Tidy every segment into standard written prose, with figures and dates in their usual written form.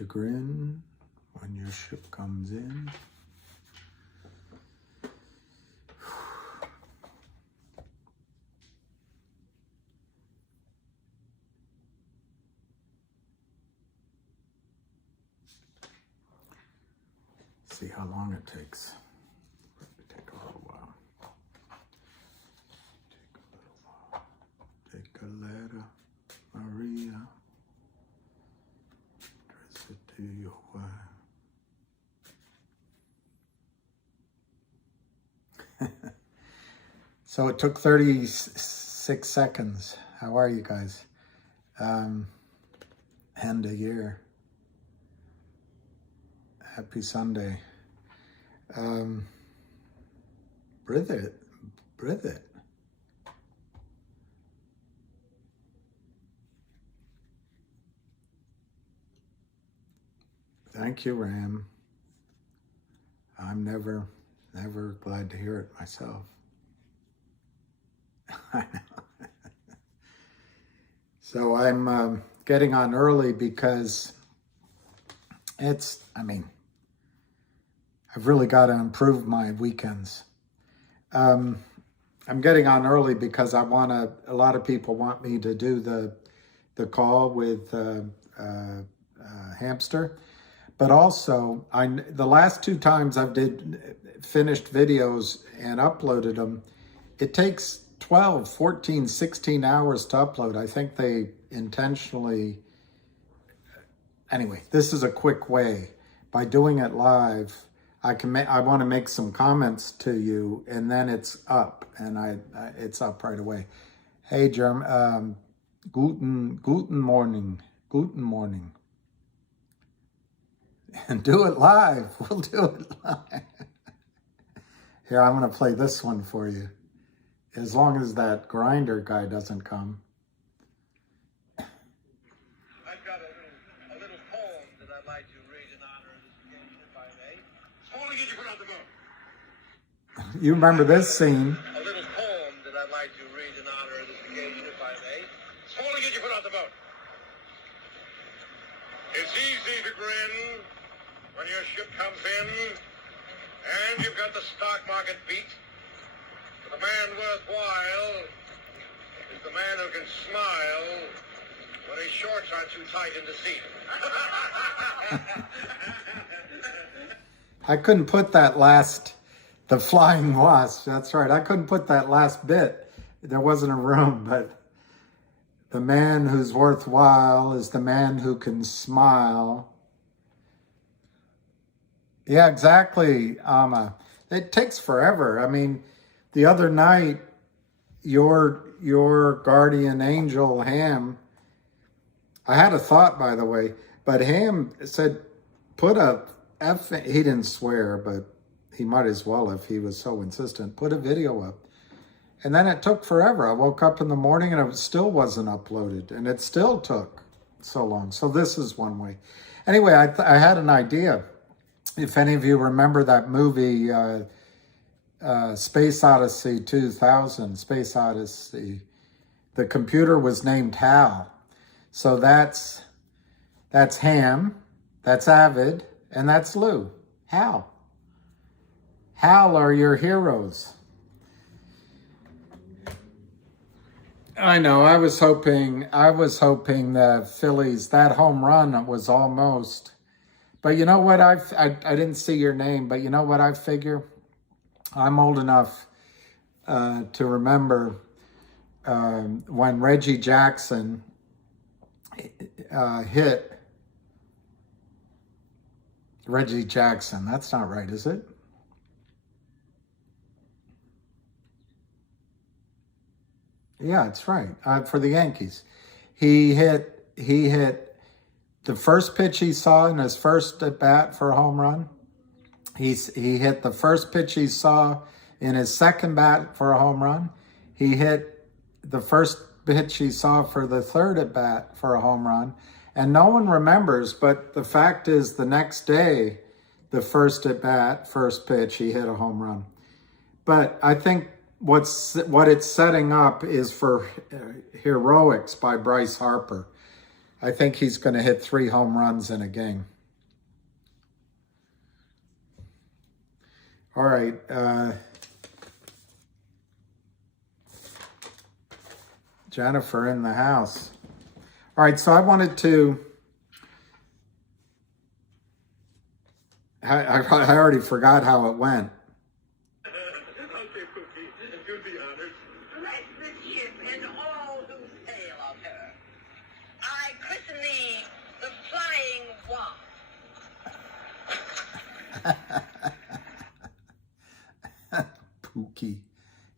to grin when your ship comes in. See how long it takes. It'll take a little while. Take a letter, Maria. Address it to your wife. So it took 36 seconds. How are you guys? End of year. Happy Sunday. Breathe it. Thank you, Ram. I'm never glad to hear it myself. I know. So I'm getting on early because I've really got to improve my weekends. I'm getting on early because a lot of people want me to do the call with Hamster. But also, the last 2 times I've finished videos and uploaded them, it takes 12, 14, 16 hours to upload. I think they intentionally... Anyway, this is a quick way. By doing it live, I want to make some comments to you, and then it's up, and it's up right away. Hey, Guten Morning. And do it live. We'll do it live. Here, I'm going to play this one for you. As long as that grinder guy doesn't come. I've got a little poem that I'd like to read in honor of this occasion, if I may. I want to get you put on the boat. You remember this scene. A little poem that I'd like to read in honor of this occasion, if I may. I want to get you put on the boat. It's easy to grin when your ship comes in and you've got the stock market beat. But the man worthwhile is the man who can smile when his shorts aren't too tight in the seat. I couldn't put that the flying wasp, that's right. I couldn't put that last bit. There wasn't a room, but the man who's worthwhile is the man who can smile. Yeah, exactly, Amma. It takes forever. I mean, the other night, your guardian angel, Ham, I had a thought, by the way, but Ham said, put a F, he didn't swear, but he might as well if he was so insistent, put a video up. And then it took forever. I woke up in the morning and it still wasn't uploaded, and it still took so long. So this is one way. Anyway, I had an idea. If any of you remember that movie, Space Odyssey 2000, Space Odyssey, the computer was named Hal. So that's Ham, that's Avid, and that's Lou. Hal. Hal are your heroes. I know, I was hoping the Phillies, that home run was almost... But you know what, I didn't see your name, but you know what I figure? I'm old enough to remember when Reggie Jackson hit Reggie Jackson. That's not right, is it? Yeah, it's right. For the Yankees. He hit the first pitch he saw in his first at bat for a home run. He hit the first pitch he saw in his second bat for a home run. He hit the first pitch he saw for the third at bat for a home run. And no one remembers, but the fact is the next day, the first at bat, first pitch, he hit a home run. But I think what it's setting up is for Heroics by Bryce Harper. I think he's going to hit 3 home runs in a game. All right. Jennifer in the house. All right, so I wanted to... I already forgot how it went. Okay, Pookie, do the honors. Bless this ship and all who sail on her. I christen thee the Flying Wand. Pookie.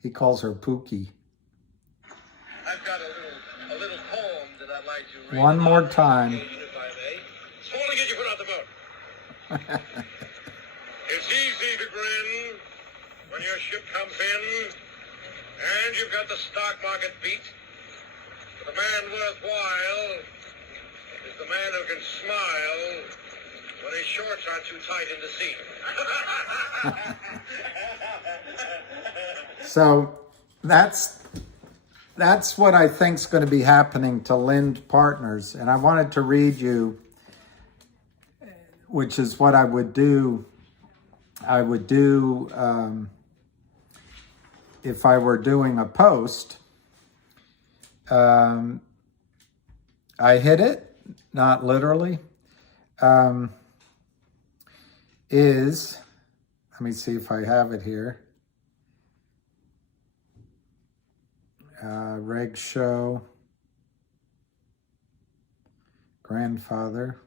He calls her Pookie. I've got a little poem that I'd like to read. One more time. If I may. Small to get you put out the boat. It's easy to grin when your ship comes in and you've got the stock market beat. But the man worthwhile is the man who can smile when his shorts aren't too tight in the seat. So that's what I think is going to be happening to Lind Partners. And I wanted to read you, which is what I would do. I would do if I were doing a post. I hit it, not literally. Let me see if I have it here. Reg Show, grandfather.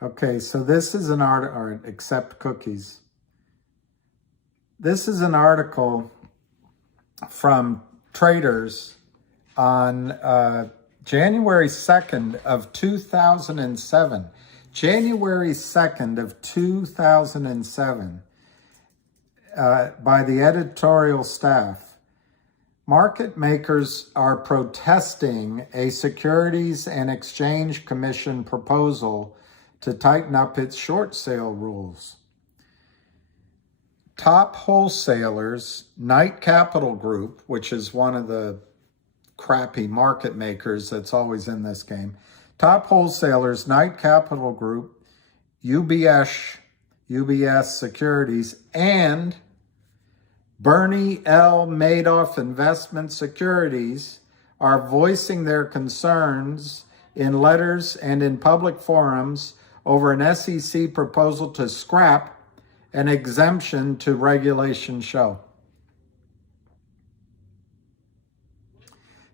Okay, so this is an article, or accept cookies. This is an article from Traders on January 2nd of 2007. January 2nd of 2007 by the editorial staff. Market makers are protesting a Securities and Exchange Commission proposal to tighten up its short sale rules. Top wholesalers, Knight Capital Group, which is one of the crappy market makers that's always in this game. Top wholesalers, Knight Capital Group, UBS Securities, and Bernie L. Madoff Investment Securities are voicing their concerns in letters and in public forums over an SEC proposal to scrap an exemption to Regulation Show.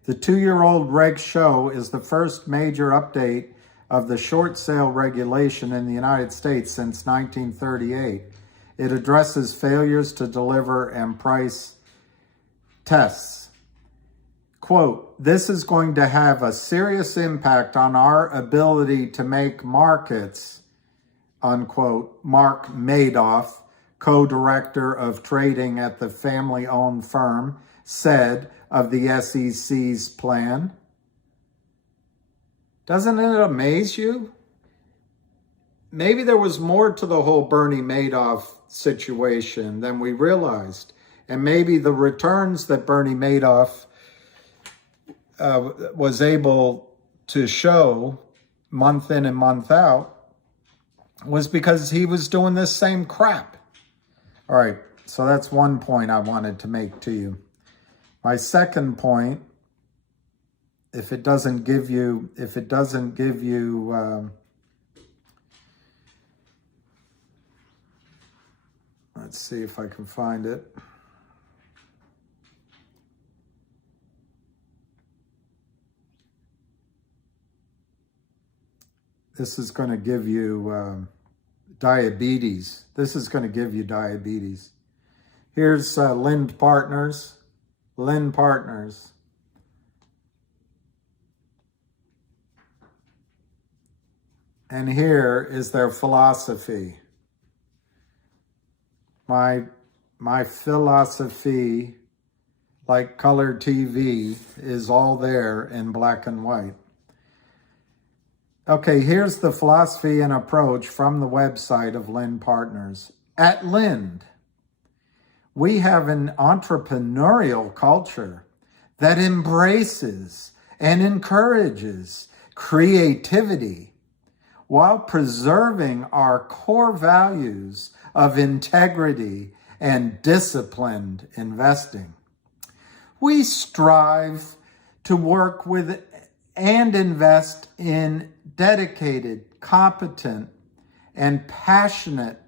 The 2-year-old Reg Show is the first major update of the short sale regulation in the United States since 1938. It addresses failures to deliver and price tests. Quote, "This is going to have a serious impact on our ability to make markets," unquote, Mark Madoff, co-director of trading at the family-owned firm, said of the SEC's plan. Doesn't it amaze you? Maybe there was more to the whole Bernie Madoff situation than we realized. And maybe the returns that Bernie Madoff was able to show month in and month out was because he was doing this same crap. All right, so that's one point I wanted to make to you. My second point, if it doesn't give you, let's see if I can find it. This is going to give you diabetes. This is going to give you diabetes. Here's Lind Partners. Lind Partners. And here is their philosophy. My philosophy, like color TV, is all there in black and white. Okay, here's the philosophy and approach from the website of Lind Partners. At Lind, We have an entrepreneurial culture that embraces and encourages creativity while preserving our core values of integrity and disciplined investing. We strive to work with and invest in dedicated, competent, and passionate.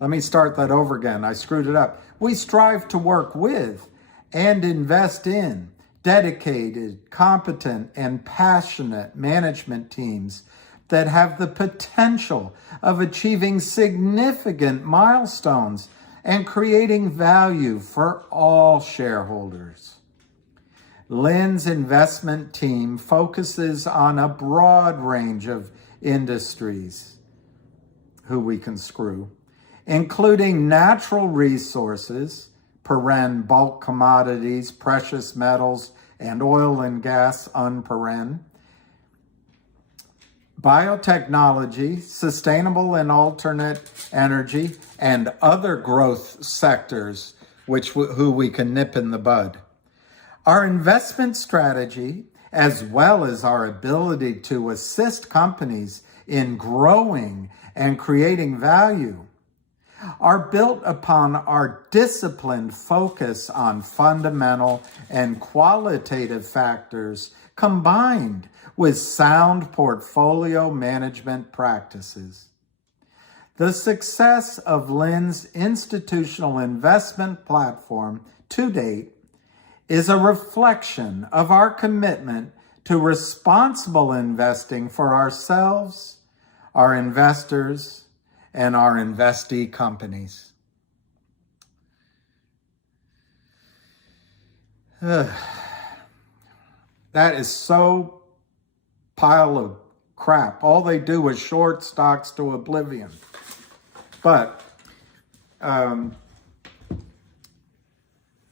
Let me start that over again. I screwed it up. We strive to work with and invest in dedicated, competent, and passionate management teams that have the potential of achieving significant milestones and creating value for all shareholders. Lynn's investment team focuses on a broad range of industries who we can screw, including natural resources, bulk commodities, precious metals, and oil and gas, biotechnology, sustainable and alternate energy, and other growth sectors who we can nip in the bud. Our investment strategy, as well as our ability to assist companies in growing and creating value, are built upon our disciplined focus on fundamental and qualitative factors combined with sound portfolio management practices. The success of Lynn's institutional investment platform to date is a reflection of our commitment to responsible investing for ourselves, our investors, and our investee companies. That is so pile of crap. All they do is short stocks to oblivion. But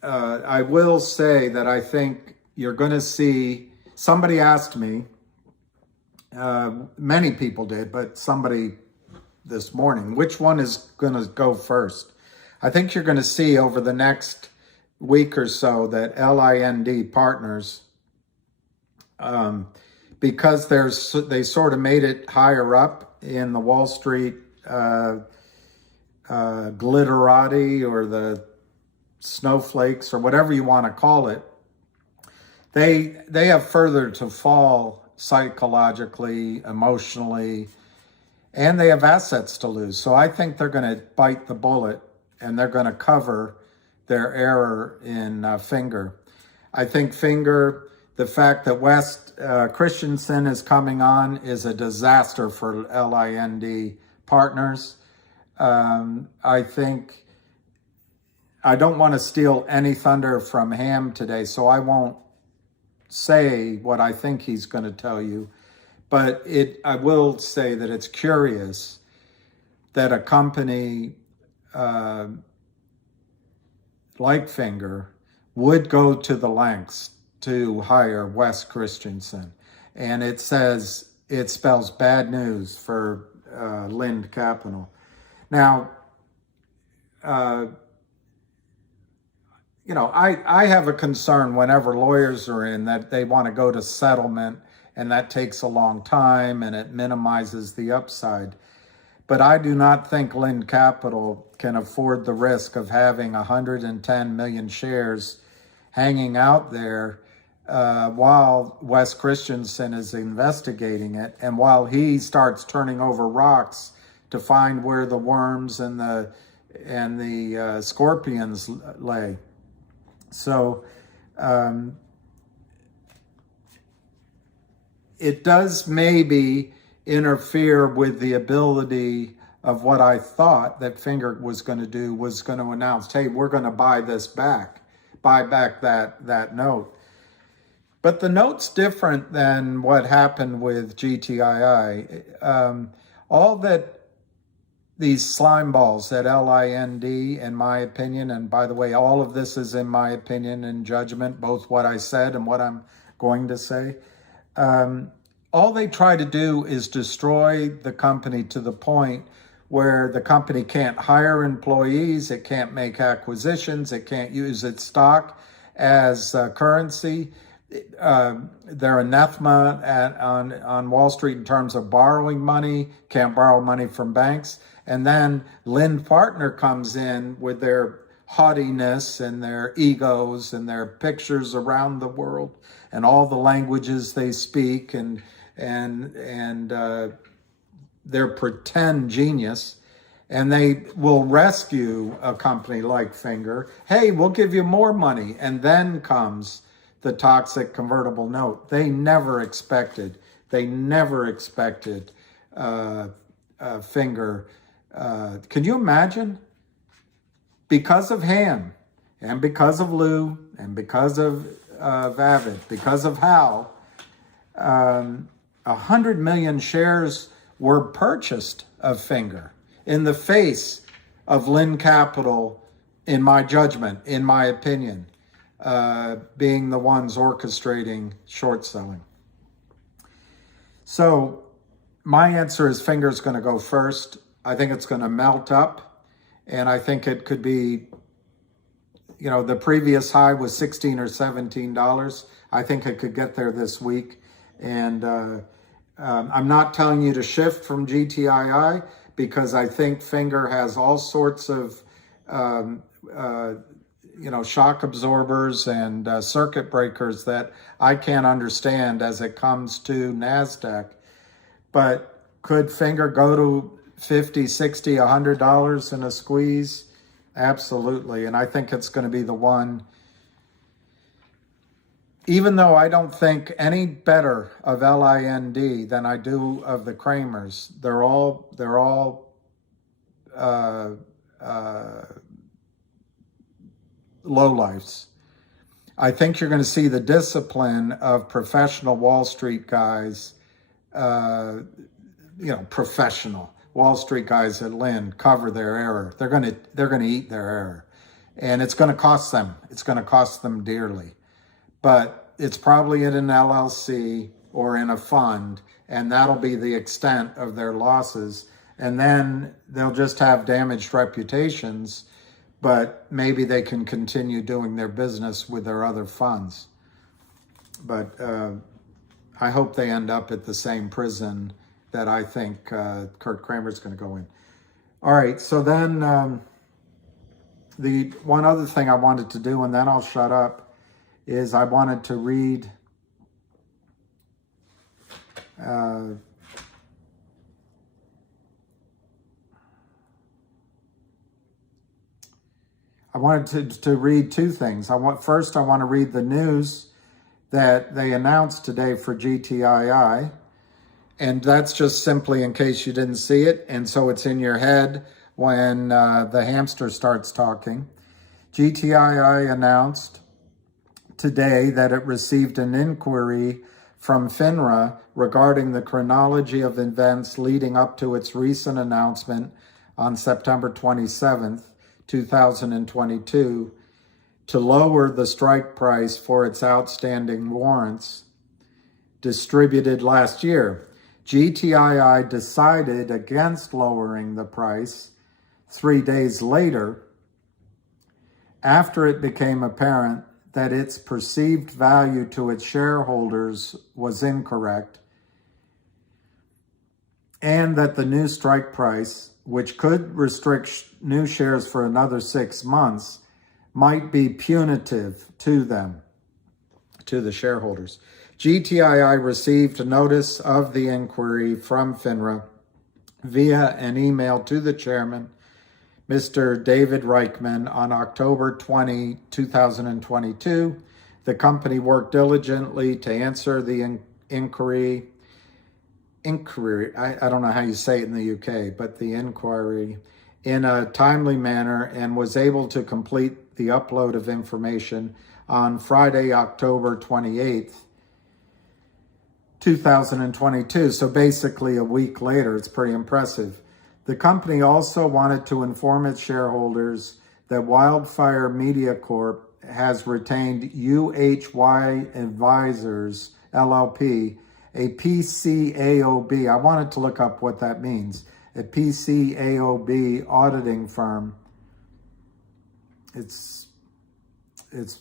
I will say that I think you're going to see, somebody asked me, many people did, but somebody this morning, which one is going to go first? I think you're going to see over the next week or so that LIND Partners, because they sort of made it higher up in the Wall Street glitterati or the snowflakes or whatever you want to call it, they have further to fall psychologically, emotionally, and they have assets to lose. So I think they're going to bite the bullet and they're going to cover their error in Finger. I think Finger, the fact that Wes Christensen is coming on is a disaster for LIND Partners. I think I don't want to steal any thunder from Ham today, so I won't say what I think he's going to tell you. But I will say that it's curious that a company like Finger would go to the lengths to hire Wes Christensen. And it spells bad news for Lind Capital. Now, I have a concern whenever lawyers are in that they want to go to settlement, and that takes a long time and it minimizes the upside. But I do not think Lind Capital can afford the risk of having 110 million shares hanging out there while Wes Christensen is investigating it, and while he starts turning over rocks to find where the worms and the scorpions lay. So it does maybe interfere with the ability of what I thought that Finger was going to do, was going to announce, hey, we're going to buy back that note. But the note's different than what happened with GTII. All that these slime balls at LIND, in my opinion, and by the way, all of this is in my opinion and judgment, both what I said and what I'm going to say. All they try to do is destroy the company to the point where the company can't hire employees, it can't make acquisitions, it can't use its stock as currency. They're anathema on Wall Street in terms of borrowing money, can't borrow money from banks. And then Lind Partner comes in with their haughtiness and their egos and their pictures around the world and all the languages they speak and their pretend genius. And they will rescue a company like Finger. Hey, we'll give you more money. And then comes the toxic convertible note. They never expected Finger. Can you imagine? Because of Ham and because of Lou and because of Avid, because of Hal, 100 million shares were purchased of Finger in the face of Lind Capital, in my judgment, in my opinion, being the ones orchestrating short selling. So my answer is Finger's going to go first. I think it's going to melt up, and I think it could be, you know, the previous high was $16 or $17. I think it could get there this week. And I'm not telling you to shift from GTII, because I think Finger has all sorts of, shock absorbers and circuit breakers that I can't understand as it comes to NASDAQ. But could Finger go to $50, $60, $100 in a squeeze? Absolutely. And I think it's going to be the one, even though I don't think any better of LIND than I do of the Kramers. They're all lowlifes. I think you're going to see the discipline of professional Wall Street guys, professional Wall Street guys at Lind cover their error. They're going to eat their error, and it's going to cost them. It's going to cost them dearly, but it's probably in an LLC or in a fund, and that'll be the extent of their losses. And then they'll just have damaged reputations, but maybe they can continue doing their business with their other funds. But I hope they end up at the same prison that I think Kurt Kramer's going to go in. All right, so then the one other thing I wanted to do, and then I'll shut up, is I wanted to read I wanted to read two things. First, I want to read the news that they announced today for GTII. And that's just simply in case you didn't see it. And so it's in your head when the hamster starts talking. GTII announced today that it received an inquiry from FINRA regarding the chronology of events leading up to its recent announcement on September 27th, 2022, to lower the strike price for its outstanding warrants distributed last year. GTII decided against lowering the price 3 days later, after it became apparent that its perceived value to its shareholders was incorrect, and that the new strike price, which could restrict new shares for another 6 months, might be punitive to them, to the shareholders. GTII received a notice of the inquiry from FINRA via an email to the chairman, Mr. David Reichman, on October 20, 2022. The company worked diligently to answer the inquiry. I don't know how you say it in the UK, but the inquiry in a timely manner, and was able to complete the upload of information on Friday, October 28th, 2022. So basically a week later. It's pretty impressive. The company also wanted to inform its shareholders that Wildfire Media Corp has retained UHY Advisors, LLP, a PCAOB. I wanted to look up what that means. a PCAOB auditing firm. It's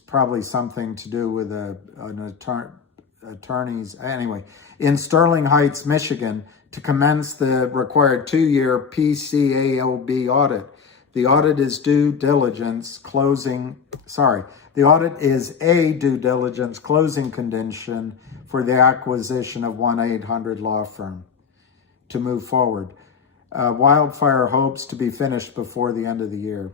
probably something to do with an attorney's, anyway, in Sterling Heights, Michigan, to commence the required 2-year PCAOB audit. The audit is a due diligence closing condition for the acquisition of 1-800 law firm to move forward. Wildfire hopes to be finished before the end of the year.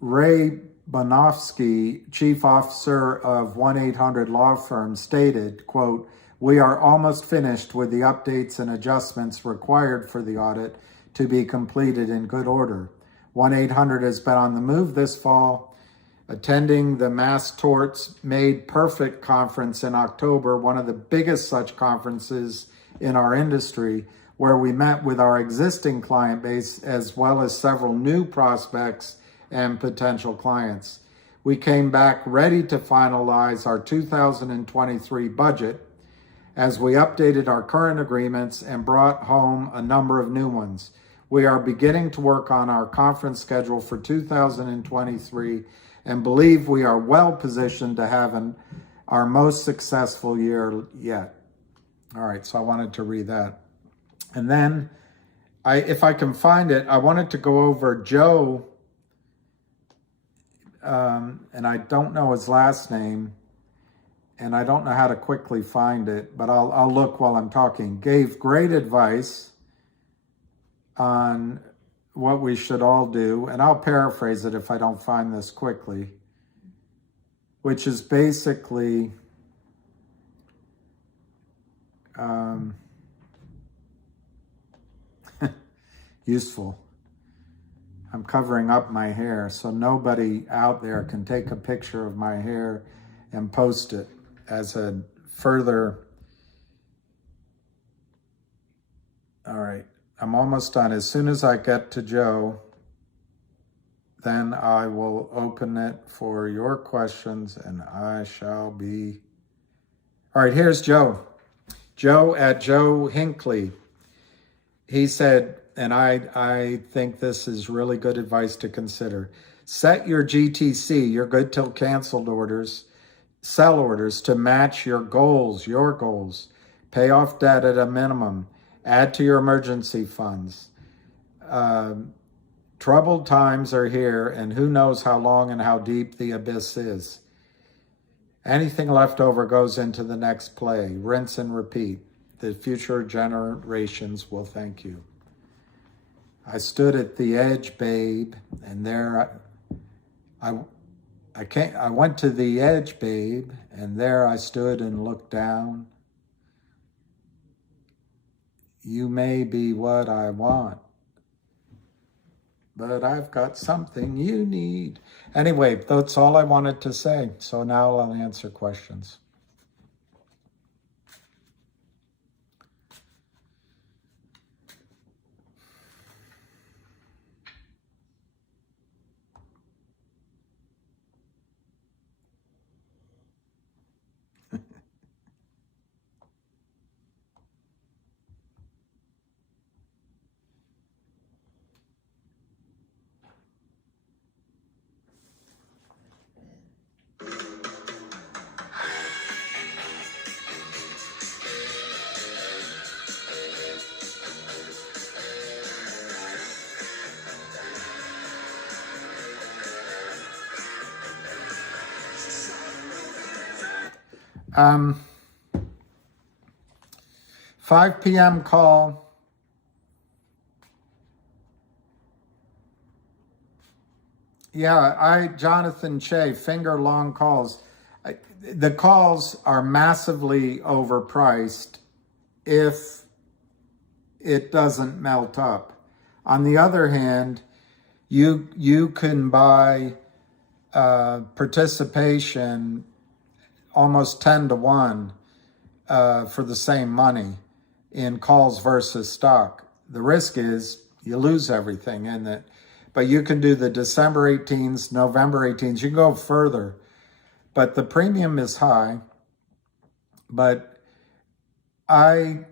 Ray Bonofsky, chief officer of 1-800 law firm, stated, quote, "We are almost finished with the updates and adjustments required for the audit to be completed in good order. 1-800 has been on the move this fall, attending the Mass Torts Made Perfect conference in October, one of the biggest such conferences in our industry, where we met with our existing client base as well as several new prospects and potential clients. We came back ready to finalize our 2023 budget as we updated our current agreements and brought home a number of new ones. We are beginning to work on our conference schedule for 2023 and believe we are well positioned to have our most successful year yet." All right, so I wanted to read that. And then, if I can find it, I wanted to go over Joe, and I don't know his last name, and I don't know how to quickly find it, but I'll look while I'm talking. Gave great advice on what we should all do, and I'll paraphrase it if I don't find this quickly, which is basically useful. I'm covering up my hair so nobody out there can take a picture of my hair and post it as a further. All right, I'm almost done. As soon as I get to Joe, then I will open it for your questions and I shall be. All right, here's Joe. Joe at Joe Hinckley. He said, and I think this is really good advice to consider. Set your GTC, your good till canceled orders, sell orders to match your goals. Pay off debt at a minimum. Add to your emergency funds. Troubled times are here, and who knows how long and how deep the abyss is. Anything left over goes into the next play. Rinse and repeat. The future generations will thank you. I stood at the edge, babe, and there I went to the edge, babe, and there I stood and looked down. You may be what I want, but I've got something you need. Anyway, that's all I wanted to say. So now I'll answer questions. Um, 5 p.m. call. Yeah, Jonathan Che, finger long calls. The calls are massively overpriced if it doesn't melt up. On the other hand, you can buy participation almost 10-to-1 for the same money in calls versus stock. The risk is you lose everything in it. But you can do the December 18s, November 18s. You can go further. But the premium is high. But I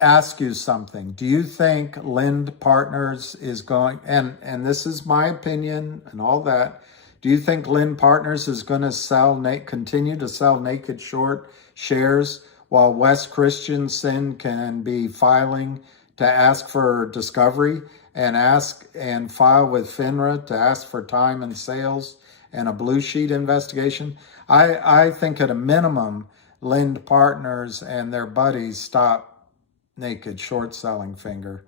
ask you something. Do you think Lind Partners is going, and this is my opinion and all that, do you think Lind Partners is going to continue to sell naked short shares while Wes Christensen can be filing to ask for discovery and file with FINRA to ask for time and sales and a blue sheet investigation? I think at a minimum, Lind Partners and their buddies stop naked short selling finger.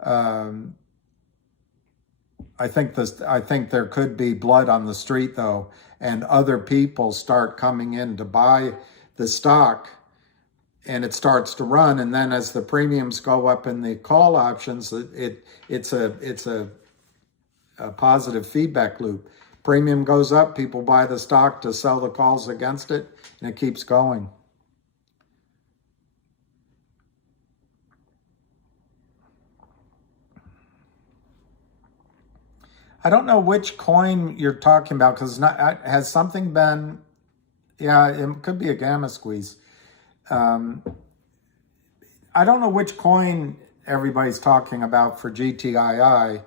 I think there could be blood on the street though, and other people start coming in to buy the stock, and it starts to run. And then as the premiums go up in the call options, it's a positive feedback loop. Premium goes up, people buy the stock to sell the calls against it, and it keeps going. I don't know which coin you're talking about, because has something been, yeah, it could be a gamma squeeze. I don't know which coin everybody's talking about for GTII.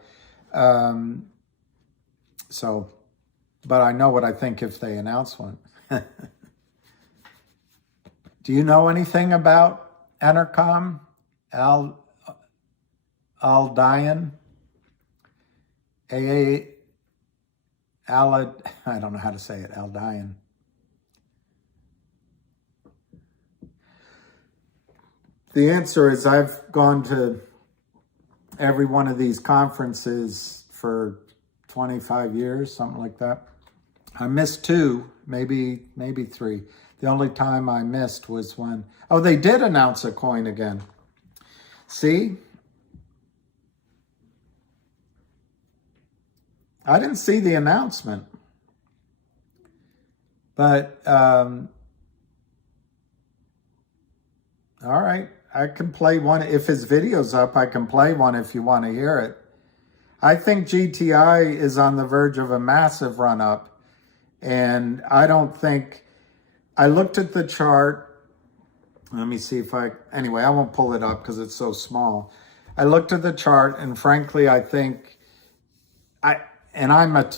But I know what I think if they announce one. Do you know anything about Enercom? Aldian? I don't know how to say it, Aldian. The answer is I've gone to every one of these conferences for 25 years, something like that. I missed 2, maybe 3. The only time I missed was when, oh, they did announce a coin again. See? I didn't see the announcement. But, all right. I can play one. If his video's up, I can play one if you want to hear it. I think GTI is on the verge of a massive run-up. And I don't think, I looked at the chart. Let me see if anyway, I won't pull it up because it's so small. I looked at the chart, and frankly, I think, I'm a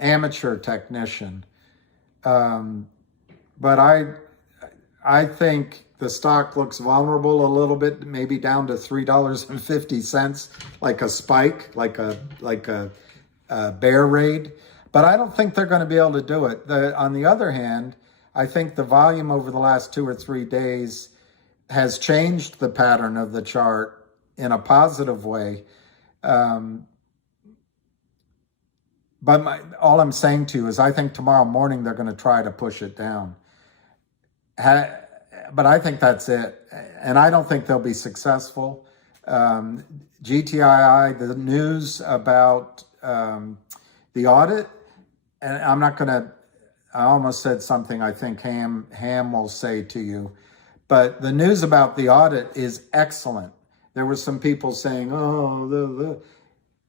amateur technician. But I think the stock looks vulnerable a little bit, maybe down to $3.50, like a spike, like a bear raid. But I don't think they're going to be able to do it. On the other hand, I think the volume over the last 2 or 3 days has changed the pattern of the chart in a positive way. But all I'm saying to you is I think tomorrow morning they're going to try to push it down. But I think that's it. And I don't think they'll be successful. GTII, the news about the audit, and I almost said something I think Ham will say to you, but the news about the audit is excellent. There were some people saying, oh,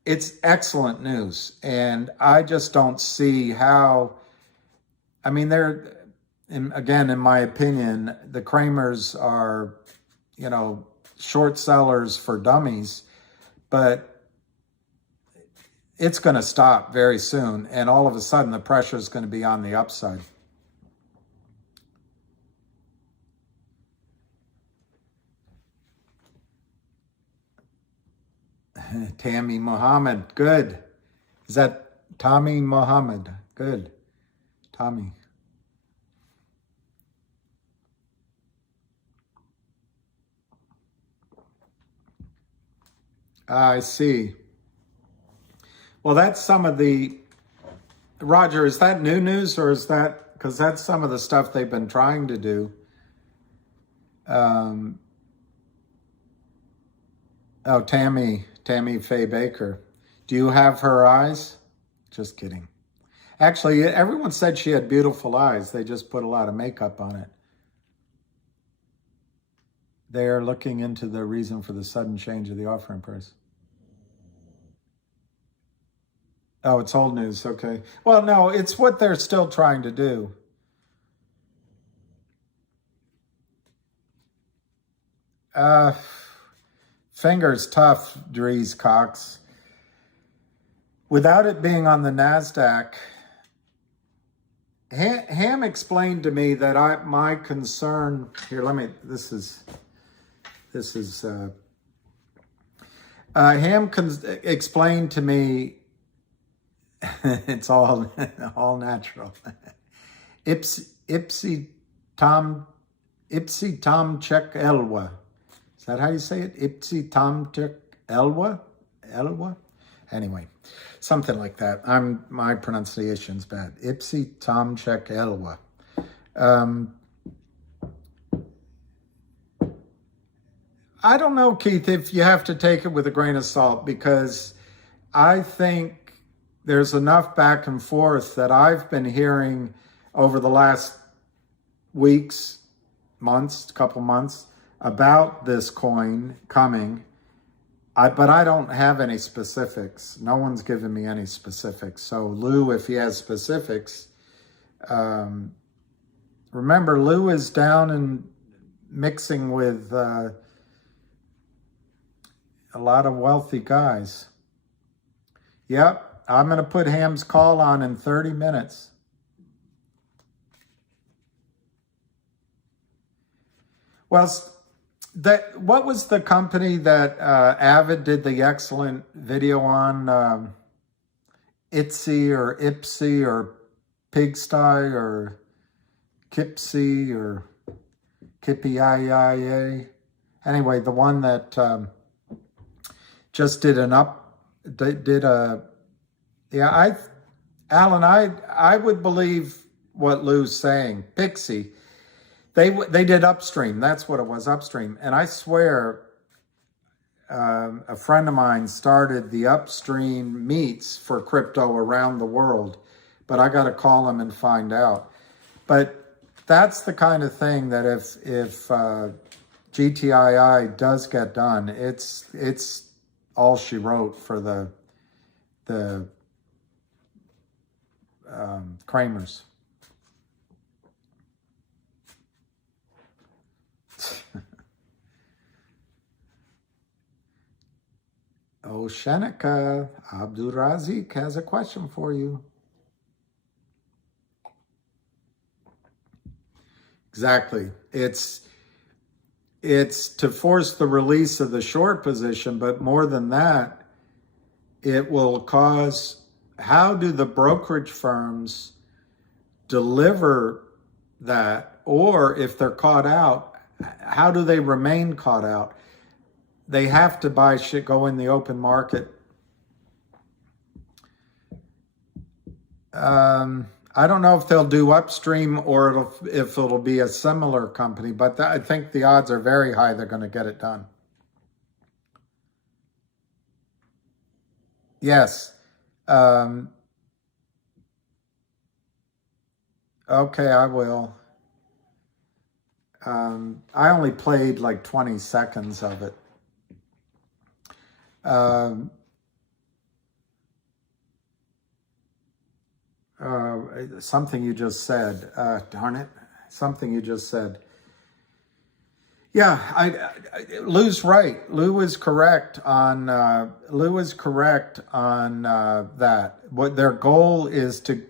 it's excellent news. And I just don't see how, I mean, again, in my opinion, the Kramers are, short sellers for dummies, but it's going to stop very soon. And all of a sudden, the pressure is going to be on the upside. Tammy Mohammed, good. Is that Tommy Mohammed? Good. Tommy. I see. Well, that's some of the, Roger, is that new news, or is that, because that's some of the stuff they've been trying to do. Oh, Tammy Faye Baker. Do you have her eyes? Just kidding. Actually, everyone said she had beautiful eyes. They just put a lot of makeup on it. They are looking into the reason for the sudden change of the offering price. Oh, it's old news. Okay. Well, no, it's what they're still trying to do. Uh, fingers tough, Dries Cox. Without it being on the NASDAQ, Ham explained to me that my concern here. This is Ham explained to me. It's all natural. Ipsi Tom Chek Elwa. Is that how you say it? Ipsi Tom Chek Elwa? Elwa? Anyway, something like that. My pronunciation's bad. Ipsi Tom Chek Elwa. I don't know, Keith, if you have to take it with a grain of salt, because I think there's enough back and forth that I've been hearing over the last weeks, months, couple months, about this coin coming. But I don't have any specifics. No one's given me any specifics. So Lou, if he has specifics, remember Lou is down and mixing with a lot of wealthy guys. Yep, I'm going to put Ham's call on in 30 minutes. Well, what was the company that Avid did the excellent video on? Itsy or Ipsy or Pigsty or Kipsy or Kippie. Anyway, the one that just did Alan, I would believe what Lou's saying. Pixie. They did Upstream. That's what it was, Upstream. And I swear, a friend of mine started the Upstream meets for crypto around the world. But I got to call him and find out. But that's the kind of thing that if GTII does get done, it's all she wrote for the Kramers. Oh, Shenika, Abdul Razik has a question for you. Exactly. It's to force the release of the short position, but more than that, it will cause, how do the brokerage firms deliver that? Or if they're caught out, how do they remain caught out? They have to buy shit, go in the open market. I don't know if they'll do Upstream or if it'll be a similar company, but I think the odds are very high they're going to get it done. Yes. Okay, I will. I only played like 20 seconds of it. Something you just said, darn it, something you just said. Yeah, Lou's right. Lou is correct on that. What their goal is to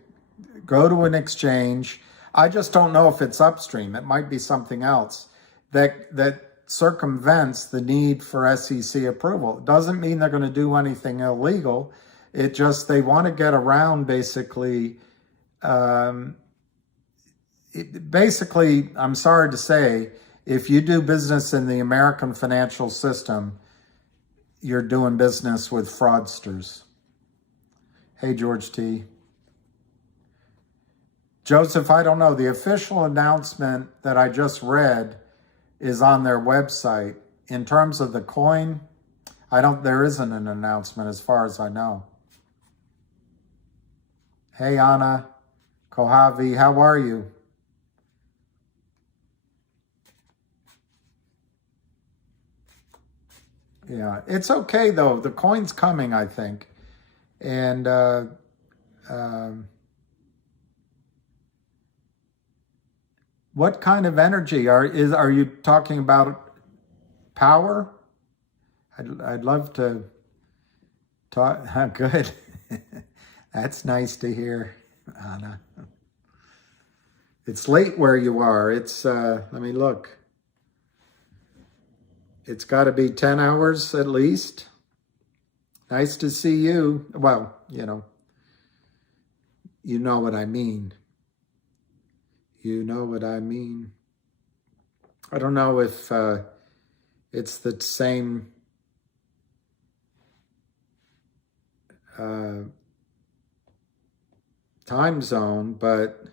go to an exchange. I just don't know if it's Upstream. It might be something else that circumvents the need for SEC approval. It doesn't mean they're going to do anything illegal. It just, they want to get around basically, basically, I'm sorry to say, if you do business in the American financial system, you're doing business with fraudsters. Hey, George T. Joseph, I don't know. The official announcement that I just read is on their website. In terms of the coin, there isn't an announcement as far as I know. Hey, Anna, Kohavi, how are you? Yeah, it's okay though. The coin's coming, I think. And what kind of energy are you talking about? power. I'd love to talk. Good. That's nice to hear, Anna. It's late where you are. It's, let me look. It's got to be 10 hours at least. Nice to see you. Well, you know what I mean. You know what I mean. I don't know if it's the same time zone, but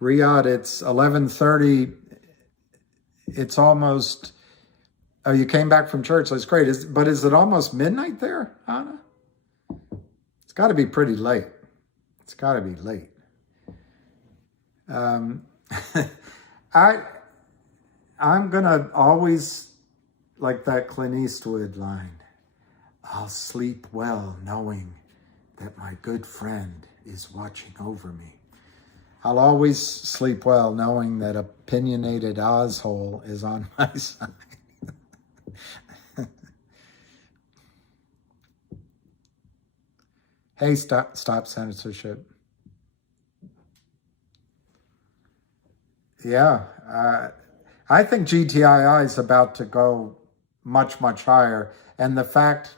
Riyadh, it's 11:30. It's almost, oh, you came back from church. That's great. But is it almost midnight there, Anna? It's got to be pretty late. It's got to be late. I'm going to always, like that Clint Eastwood line, I'll sleep well knowing that my good friend is watching over me. I'll always sleep well knowing that opinionated Ozhole is on my side. Hey, stop censorship. Yeah, I think GTII is about to go much, much higher. And the fact,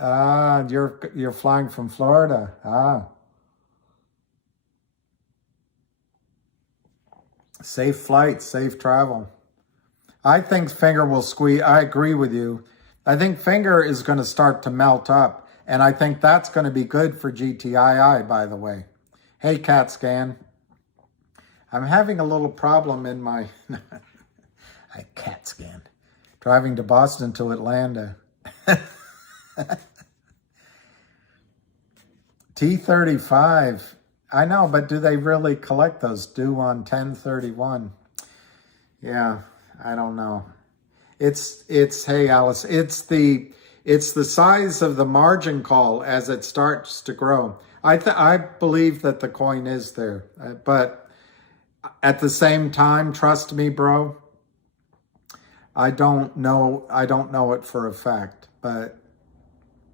you're flying from Florida. Safe flight, safe travel. I think Finger will squeeze. I agree with you. I think Finger is going to start to melt up. And I think that's going to be good for GTII, by the way. Hey, CAT scan. I'm having a little problem in my I CAT scan. Driving to Boston to Atlanta. T35. I know, but do they really collect those due on 10/31? Yeah, I don't know. It's hey Alice, it's the size of the margin call as it starts to grow. I believe that the coin is there, but at the same time, trust me, bro, I don't know it for a fact, but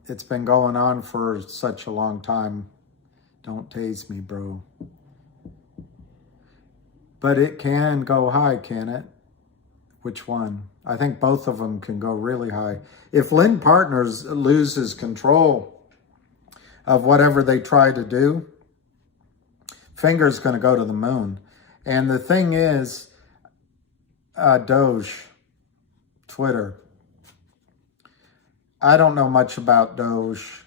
it's been going on for such a long time. Don't tase me, bro. But it can go high, can it? Which one? I think both of them can go really high. If Lynn Partners loses control of whatever they try to do, Finger's going to go to the moon. And the thing is, Doge, Twitter. I don't know much about Doge,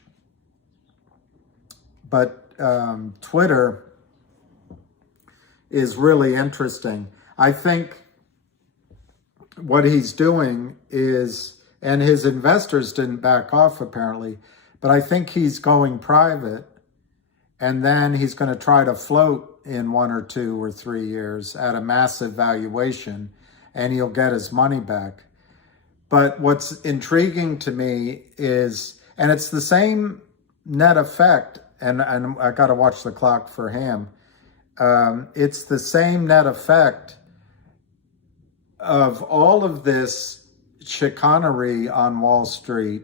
but Twitter is really interesting. I think what he's doing is, and his investors didn't back off apparently, but I think he's going private, and then he's going to try to float in 1 or 2 or 3 years at a massive valuation, and he'll get his money back. But what's intriguing to me is, and it's the same net effect, and I got to watch the clock for Ham. It's the same net effect of all of this chicanery on Wall Street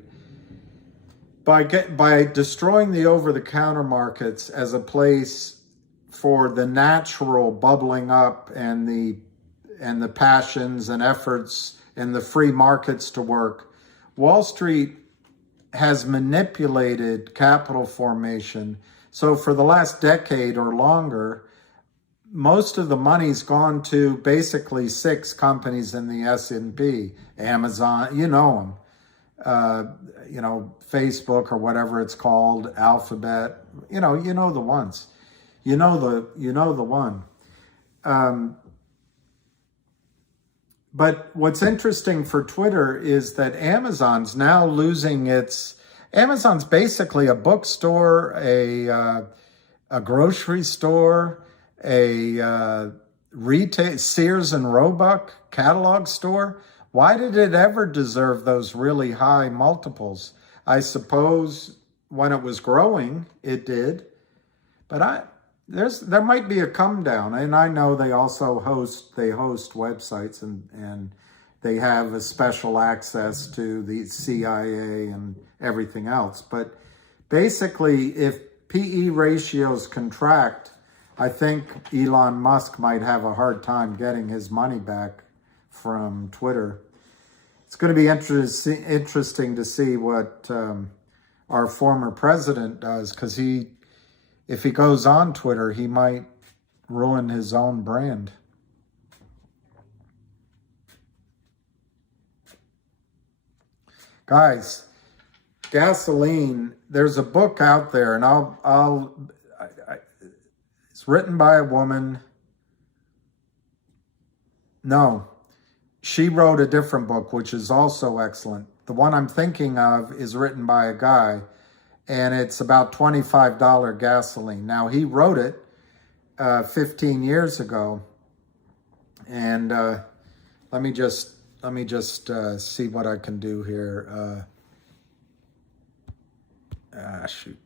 by destroying the over-the-counter markets as a place for the natural bubbling up and the passions and efforts and the free markets to work. Wall Street has manipulated capital formation. So for the last decade or longer, most of the money's gone to basically 6 companies in the S&P. Amazon, you know them. Facebook or whatever it's called, Alphabet. You know the ones. You know the one. But what's interesting for Twitter is that Amazon's now losing Amazon's basically a bookstore, a grocery store, a retail, Sears and Roebuck catalog store. Why did it ever deserve those really high multiples? I suppose when it was growing, it did. But there might be a come down, and I know they also host websites, and they have a special access to the CIA and everything else. But basically, if PE ratios contract, I think Elon Musk might have a hard time getting his money back from Twitter. It's going to be interesting to see what our former president does, because if he goes on Twitter, he might ruin his own brand. Guys, gasoline, there's a book out there, and it's written by a woman. No, she wrote a different book, which is also excellent. The one I'm thinking of is written by a guy, and it's about $25 gasoline. Now, he wrote it 15 years ago, and let me just see what I can do here. Shoot.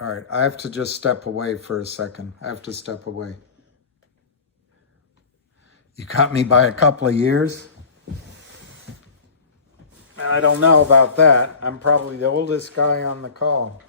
All right, I have to just step away for a second. I have to step away. You got me by a couple of years? I don't know about that. I'm probably the oldest guy on the call.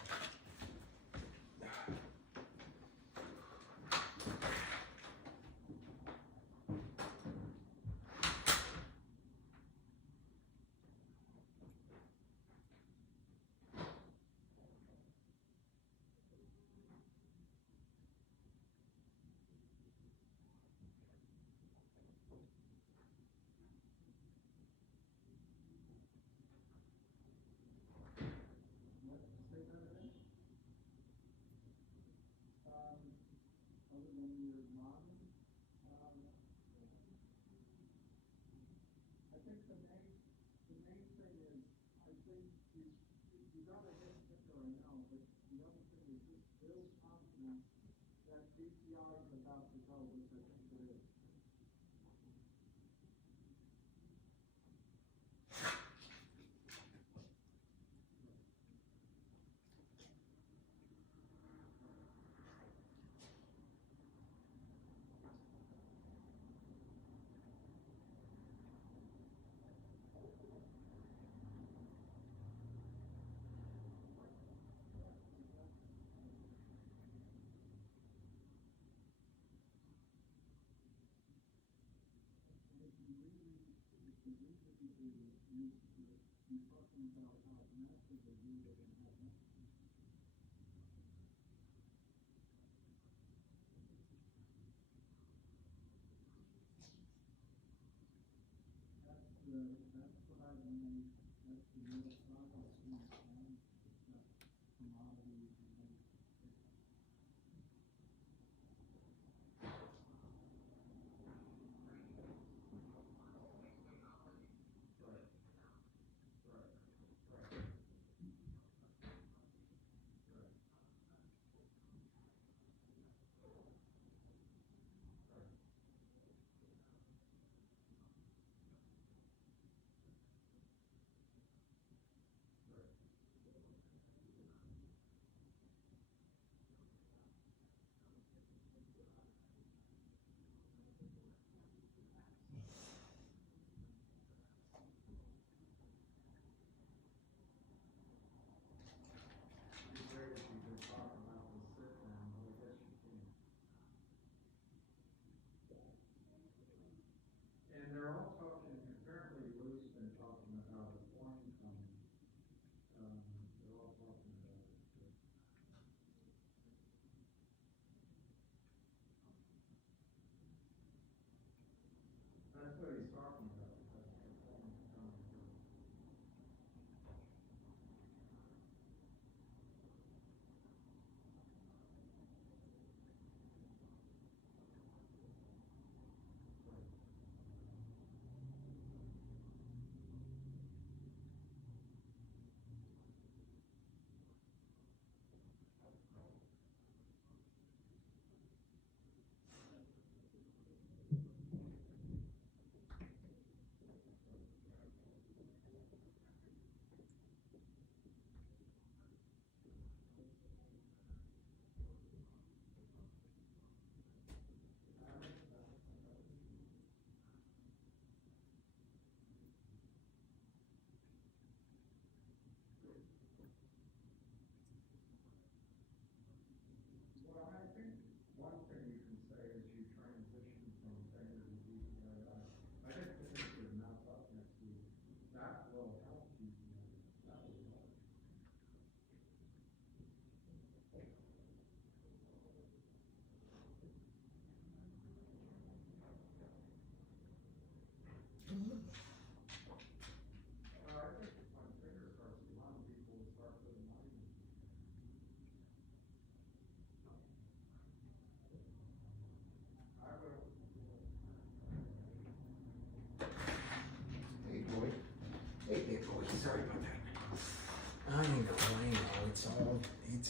it's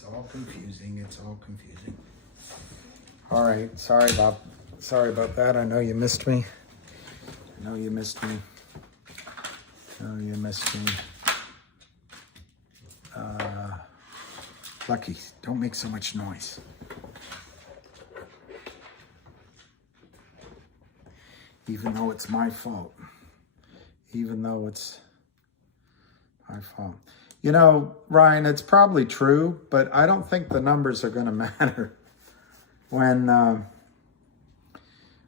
all confusing. It's all confusing. All right, sorry about that. I know you missed me. Lucky, don't make so much noise. Even though it's my fault. You know, Ryan, it's probably true, but I don't think the numbers are going to matter when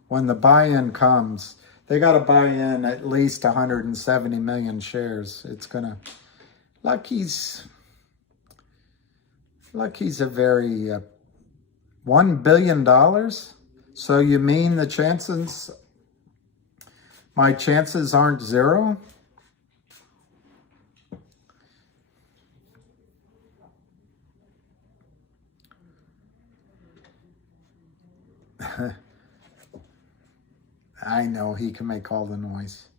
the buy-in comes. They got to buy in at least 170 million shares. It's going to... Lucky's a very... $1 billion? So you mean the chances... My chances aren't zero? I know he can make all the noise.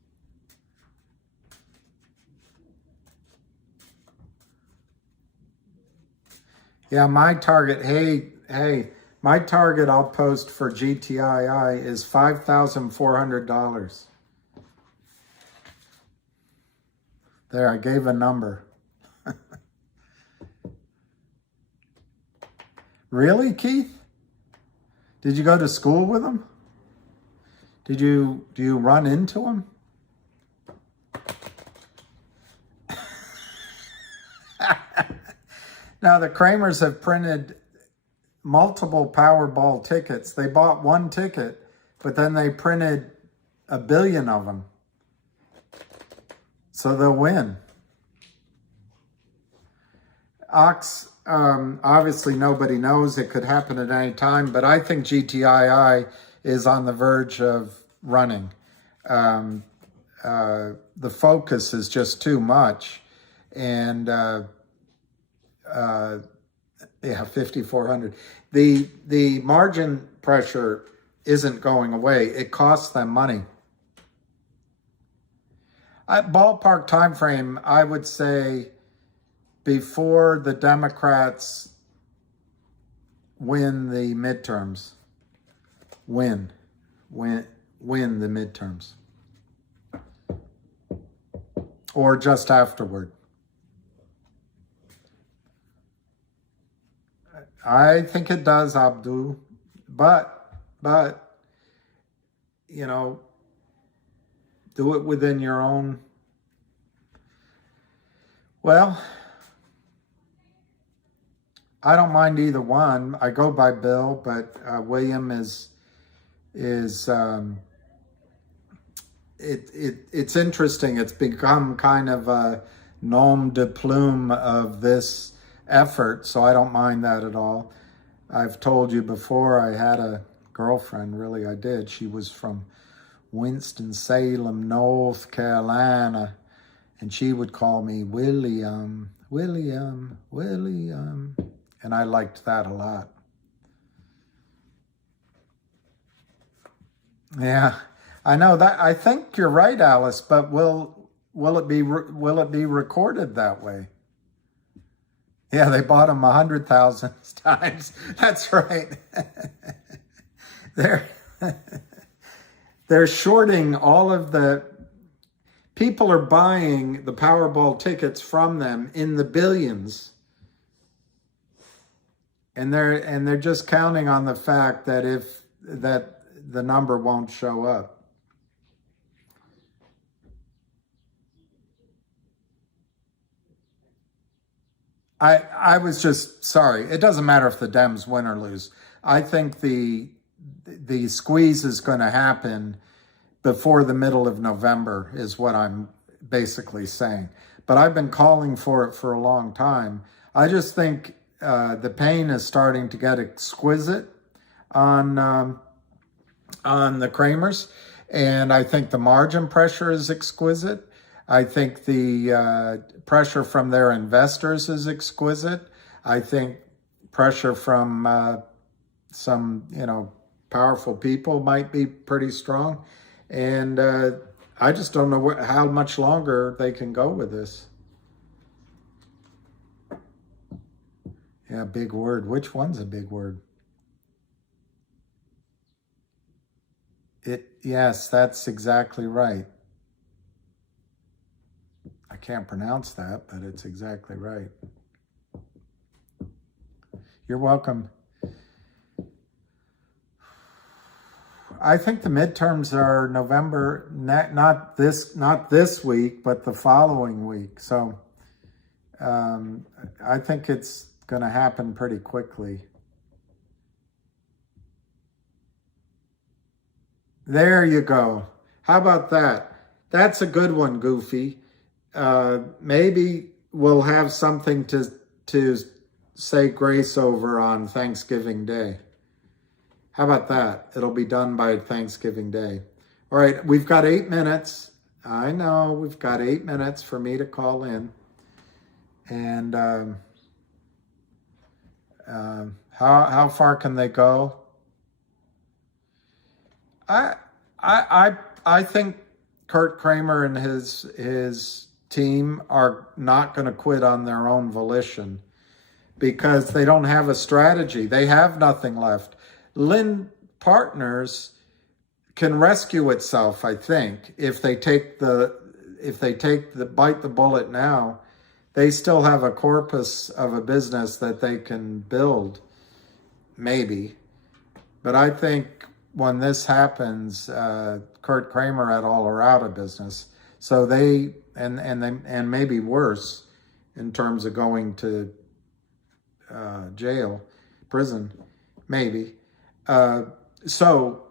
Yeah, my target, hey, my target I'll post for GTII is $5,400. There, I gave a number. Really, Keith? Did you go to school with him? Do you run into him? Now, the Kramers have printed multiple Powerball tickets. They bought one ticket, but then they printed 1 billion of them. So they'll win. Ox, obviously nobody knows. It could happen at any time, but I think GTII is on the verge of running. The focus is just too much. And yeah, 5,400. The margin pressure isn't going away. It costs them money. At ballpark time frame, I would say before the Democrats win the midterms. Win the midterms. Or just afterward. I think it does, Abdu. But, you know, do it within your own. Well, I don't mind either one. I go by Bill, but William it's interesting. It's become kind of a nom de plume of this effort, so I don't mind that at all. I've told you before, I had a girlfriend, really I did. She was from Winston-Salem, North Carolina, and she would call me William, William, William, and I liked that a lot. Yeah, I know that. I think you're right, Alice, but will it be recorded that way? Yeah, they bought them 100,000 times. That's right. They're shorting all of the people are buying the Powerball tickets from them in the billions. And they're just counting on the fact that that the number won't show up. I was just sorry. It doesn't matter if the Dems win or lose. I think the squeeze is going to happen before the middle of November is what I'm basically saying. But I've been calling for it for a long time. I just think the pain is starting to get exquisite on the Kramers, and I think the margin pressure is exquisite. I think the pressure from their investors is exquisite. I think pressure from some, powerful people might be pretty strong. And I just don't know how much longer they can go with this. Yeah, big word. Which one's a big word? Yes, that's exactly right. I can't pronounce that, but it's exactly right. You're welcome. I think the midterms are November, not this week, but the following week. So I think it's going to happen pretty quickly. There you go. How about that? That's a good one, Goofy. Maybe we'll have something to say grace over on Thanksgiving Day. How about that? It'll be done by Thanksgiving Day. All right, we've got 8 minutes. I know we've got 8 minutes for me to call in. And how far can they go? I think Kurt Kramer and his team are not going to quit on their own volition because they don't have a strategy. They have nothing left. Lynn Partners can rescue itself, I think, if they bite the bullet now. They still have a corpus of a business that they can build, maybe. But I think when this happens, Kurt Kramer et al. Are out of business. So they and maybe worse in terms of going to prison, maybe. So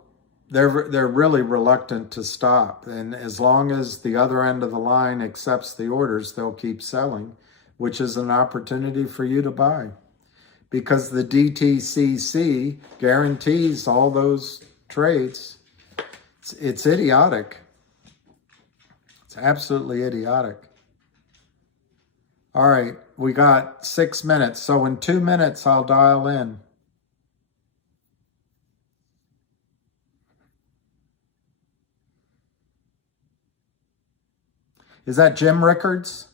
they're really reluctant to stop. And as long as the other end of the line accepts the orders, they'll keep selling, which is an opportunity for you to buy. Because the DTCC guarantees all those trades. It's idiotic. It's absolutely idiotic. All right, we got 6 minutes. So in 2 minutes, I'll dial in. Is that Jim Rickards?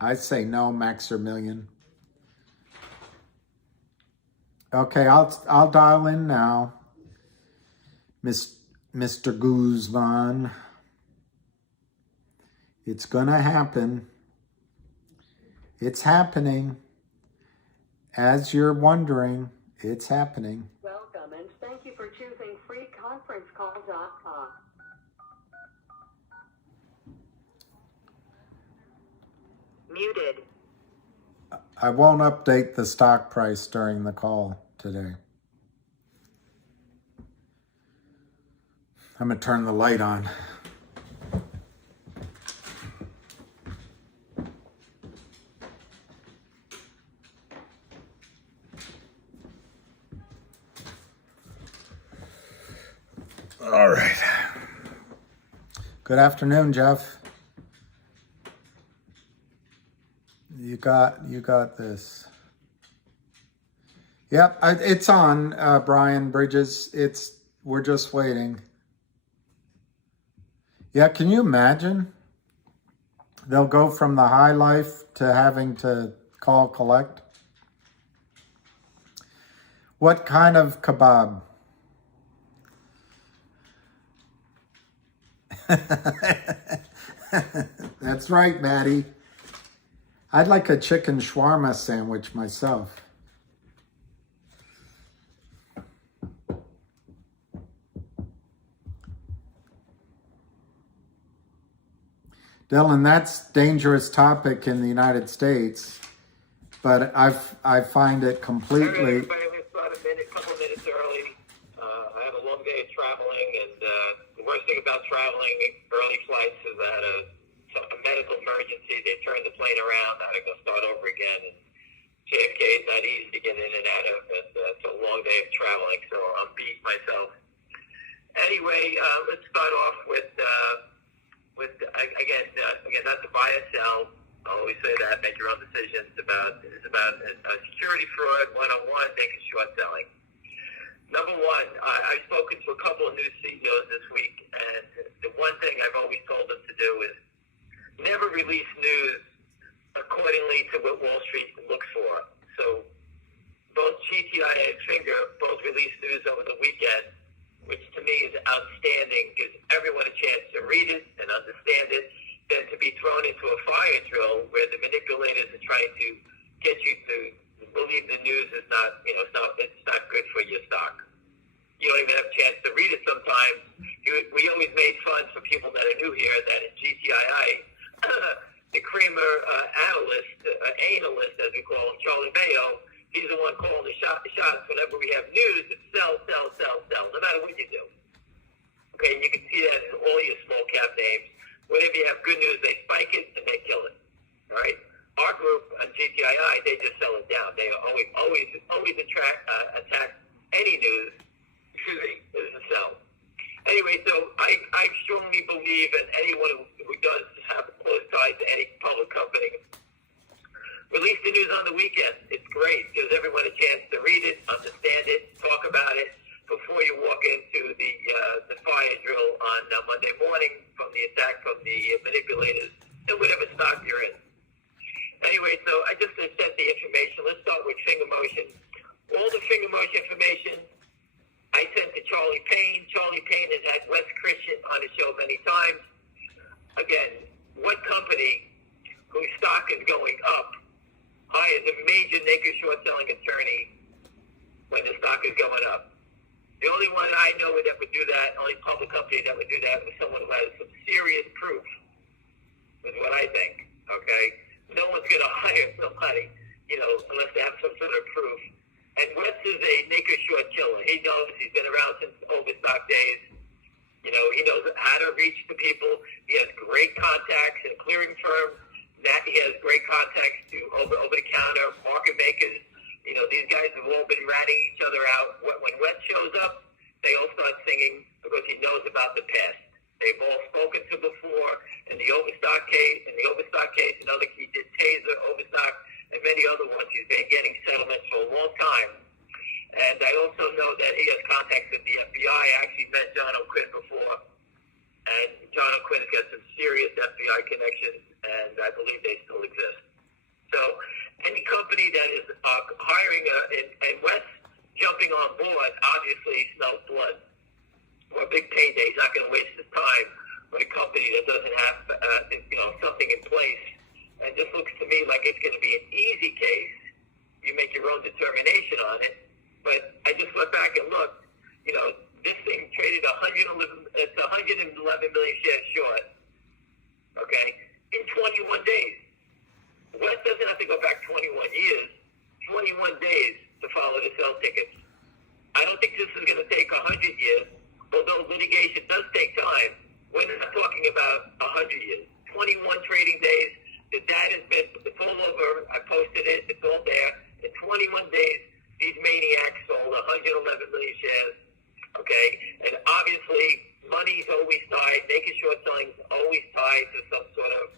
I say no, Maximilian. Okay, I'll dial in now. Mr. Guzman. It's gonna happen. It's happening. As you're wondering, it's happening. Welcome, and thank you for choosing freeconferencecall.com. Muted. I won't update the stock price during the call today. I'm going to turn the light on. All right. Good afternoon, Jeff. You got this. Yep, it's on, Brian Bridges. We're just waiting. Yeah, can you imagine? They'll go from the high life to having to call collect. What kind of kebab? That's right, Maddie. I'd like a chicken shawarma sandwich myself. Dylan, that's dangerous topic in the United States, but I find it completely. Everybody about a couple minutes early. I have a long day of traveling, and the worst thing about traveling early flights is I had a medical emergency. They turned the plane around. I had to go start over again. And JFK is not easy to get in and out of, and it's a long day of traveling, so I'm beat myself. Anyway, let's start off with again, not to buy or sell. I always say that, make your own decisions. It's about a security fraud 101, making short selling. Number one, I've spoken to a couple of new CEOs this week, and the one thing I've always told them to do is never release news accordingly to what Wall Street looks for. So both GTI and Finger both released news over the weekend, which to me is outstanding, gives everyone a chance to read it and understand it, than to be thrown into a fire drill where the manipulators are trying to get you to believe the news is not, it's not good for your stock. You don't even have a chance to read it sometimes. We always made fun for people that are new here that in GTII, the Kramer analyst, as we call him, Charlie Mayo, he's the one calling the shots whenever we have news. It's sell, no matter what you do. Okay, and you can see that in all your small cap names. Whenever you have good news, they spike it and they kill it. All right? Our group on GTII, they just sell it down. They always attack any news. Is a sell. Anyway, so I strongly believe, and anyone who does have a close tie to any public company, release the news on the weekend. It's great. Gives everyone a chance to read it, understand it, talk about it before you walk into the fire drill on Monday morning from the attack from the manipulators and whatever stock you're in. Anyway, so I just sent the information. Let's start with finger motion. All the finger motion information I sent to Charlie Payne. Charlie Payne has had Wes Christian on the show many times. Again, what company whose stock is going up hires a major naked short selling attorney when the stock is going up? The only one I know that would do that, only public company that would do that, was someone who has some serious proof, is what I think, okay? No one's going to hire somebody, unless they have some sort of proof. And Wes is a naked short killer. He knows, he's been around since overstock days. He knows how to reach the people. He has great contacts in clearing firms. He has great contacts to over-the-counter market makers. These guys have all been ratting each other out. When Wes shows up, they all start singing because he knows about the past. They've all spoken to before in the overstock case, another he did Taser, overstock, and many other ones. He's been getting settlements for a long time. And I also know that he has contacts with the FBI. I actually met John O'Quinn before. And John O'Quinn's got some serious FBI connections, and I believe they still exist. So any company that is hiring and Wes jumping on board obviously smells blood. Or a big payday. He's not going to waste his time with a company that doesn't have something in place. And this looks to me like it's going to be an easy case. You make your own determination on it. But I just went back and looked. This thing traded 111 million shares short. Okay, in 21 days. Wes doesn't have to go back 21 years. 21 days to follow the sell tickets. I don't think this is going to take 100 years. Although litigation does take time, we're not talking about 100 years. 21 trading days. The data's it's all over. I posted it. It's all there. In 21 days, these maniacs sold 111 million shares. Okay? And obviously, money's always tied. Naked short selling is always tied to some sort of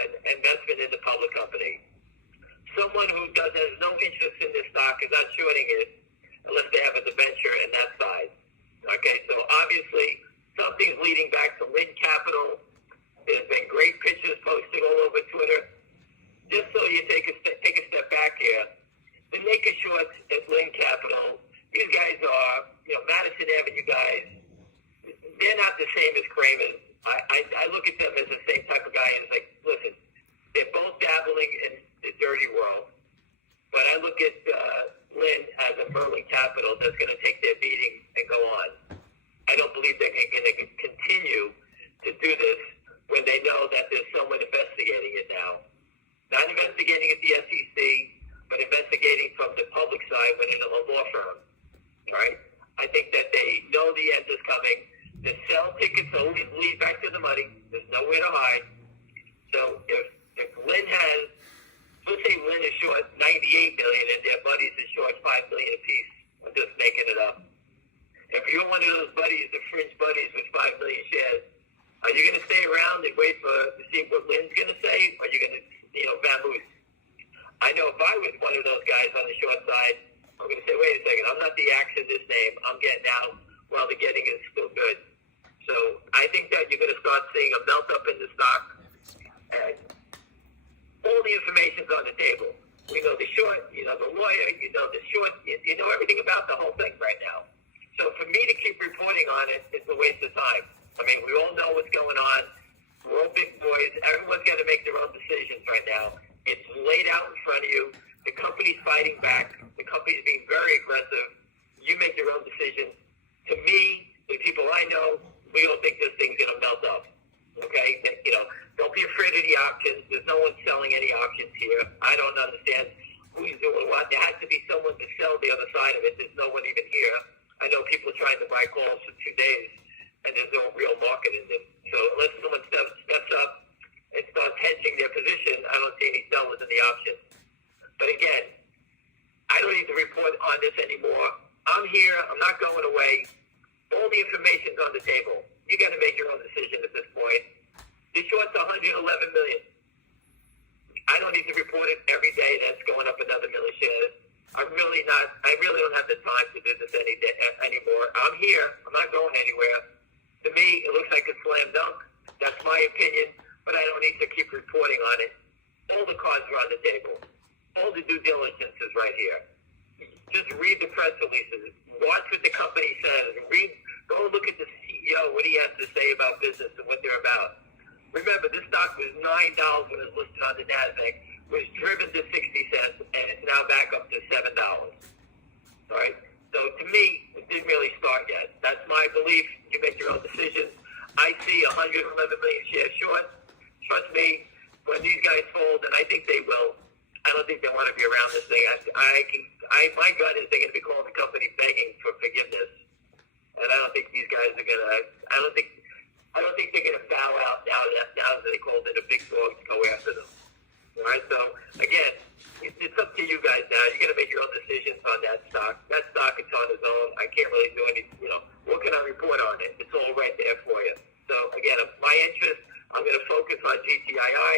an investment in the public company. Someone who has no interest in this stock is not shorting it unless they have a debenture in that side. Okay, so obviously something's leading back to Lynn Capital. There's been great pictures posted all over Twitter. Just so you take a step back here, the naked shorts at Lynn Capital, these guys are, Madison Avenue guys. They're not the same as Kramer's. I look at them as the same type of guy, and it's like, listen, they're both dabbling in the dirty world. But I look at Lynn as a Merlin Capital that's going to take their beating and go on. I don't believe they're going to continue to do this when they know that there's someone investigating it now. Not investigating at the SEC, but investigating from the public side within a law firm. All right? I think that they know the end is coming. The sell tickets always lead back to the money. There's nowhere to hide. So if Lynn has, let's say Lynn is short 98 million and their buddies is short 5 million apiece. I'm just making it up. If you're one of those buddies, the fringe buddies with 5 million shares, are you going to stay around and wait to see what Lynn's going to say? Or are you going to, vamoose? I know if I was one of those guys on the short side, I'm going to say, wait a second, I'm not the axe in this name. I'm getting out while the getting is still good. So I think that you're going to start seeing a melt up in the stock. And all the information's on the table. We know the short, you know the lawyer, you know the short, you know everything about the whole thing right now. So for me to keep reporting on it, it's a waste of time. I mean, we all know what's going on. We're all big boys. Everyone's got to make their own decisions right now. It's laid out in front of you. The company's fighting back. The company's being very aggressive. You make your own decisions. To me, the people I know, we don't think this thing's going to melt up. Okay? You know, don't be afraid of the options. There's no one selling any options here. I don't understand who's doing what. There has to be someone to sell the other side of it. There's no one even here. I know people trying to buy calls for 2 days, and there's no real market in them. So unless someone steps up and starts hedging their position, I don't see any sellers in the options. But again, I don't need to report on this anymore. I'm here. I'm not going away. All the information's on the table. You got to make your own decision at this point. The short's 111 million. I don't need to report it every day. That's going up another million shares. I really don't have the time to do this anymore. I'm here. I'm not going anywhere. To me, it looks like a slam dunk. That's my opinion, but I don't need to keep reporting on it. All the cards are on the table. All the due diligence is right here. Just read the press releases. Watch what the company says. Go look at the CEO, what he has to say about business and what they're about. Remember, this stock was $9 when it was listed on the NASDAQ, was driven to 60 cents, and it's now back up to $7. All right? So to me, it didn't really start yet. That's my belief. You make your own decisions. I see 111 million shares short. Trust me, when these guys fold, and I think they will, I don't think they want to be around this thing. My gut is they're going to be calling the company begging for forgiveness. And I don't think these guys are going to, I don't think they're going to bow out now that they called in a big dog to go after them. All right, so again, it's up to you guys now. You're going to make your own decisions on that stock. That stock is on its own. I can't really do anything, what can I report on it? It's all right there for you. So again, my interest, I'm going to focus on GTII.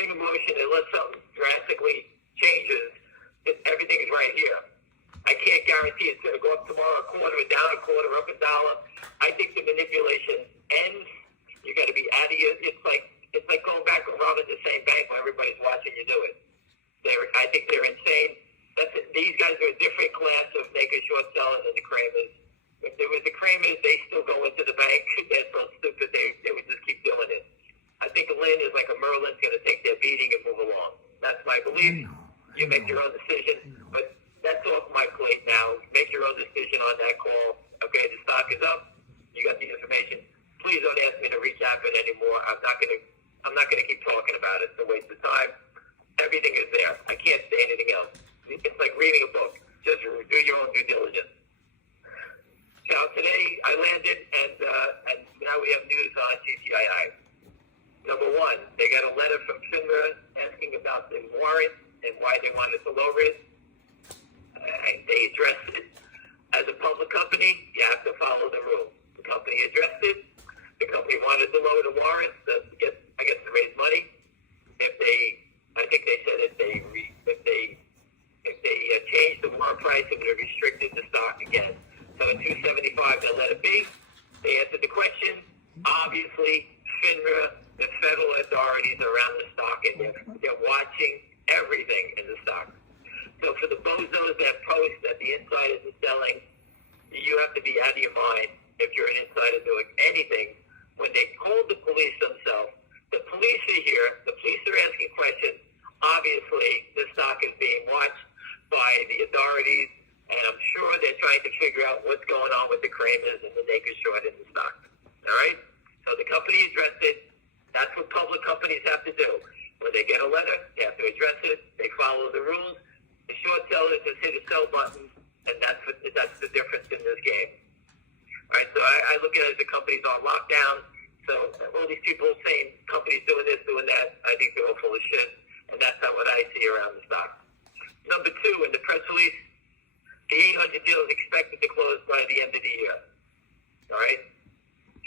Single motion, unless something drastically changes, everything is right here. I can't guarantee it's going to go up tomorrow, a quarter, down a quarter, up $1. I think the manipulation ends. You got to be out of your. It's like going back and robbing the same bank when everybody's watching you do it. I think they're insane. These guys are a different class of naked short sellers than the Kramers. If there was the Kramers, they still go into the bank. They're so stupid they would just keep doing it. I think Lynn is like a Merlin's going to take their beating and move along. That's my belief. You make your own decision, but that's off my plate now. Make your own decision on that call. Okay, the stock is up. You got the information. Please don't ask me to recap it anymore. I'm not going to keep talking about it. It's a waste of time. Everything is there. I can't say anything else. It's like reading a book. Just do your own due diligence. Now today I landed, and now we have news on GTII. Number one, they got a letter from FINRA asking about the warrant and why they wanted to lower it. They addressed it. As a public company, you have to follow the rules. The company addressed it. The company wanted to lower the warrants to raise money. I think they said if they changed the warrant price, it would have restricted the stock again. So at 275, they let it be. They answered the question. Obviously, FINRA, the federal authorities around the stock, and they're watching everything in the stock. So for the bozos that post that the insiders are selling, you have to be out of your mind if you're an insider doing anything. When they called the police themselves, the police are here, the police are asking questions. Obviously, the stock is being watched by the authorities, and I'm sure they're trying to figure out what's going on with the Kramers and the naked short in the stock. All right? So the company addressed it. That's what public companies have to do. When they get a letter, they have to address it. They follow the rules. The short sellers just hit a sell button, and that's the difference in this game. All right, so I look at it as the company's on lockdown. So all these people saying companies doing this, doing that, I think they're all full of shit, and that's not what I see around the stock. Number two, in the press release, the 800 deal is expected to close by the end of the year. All right?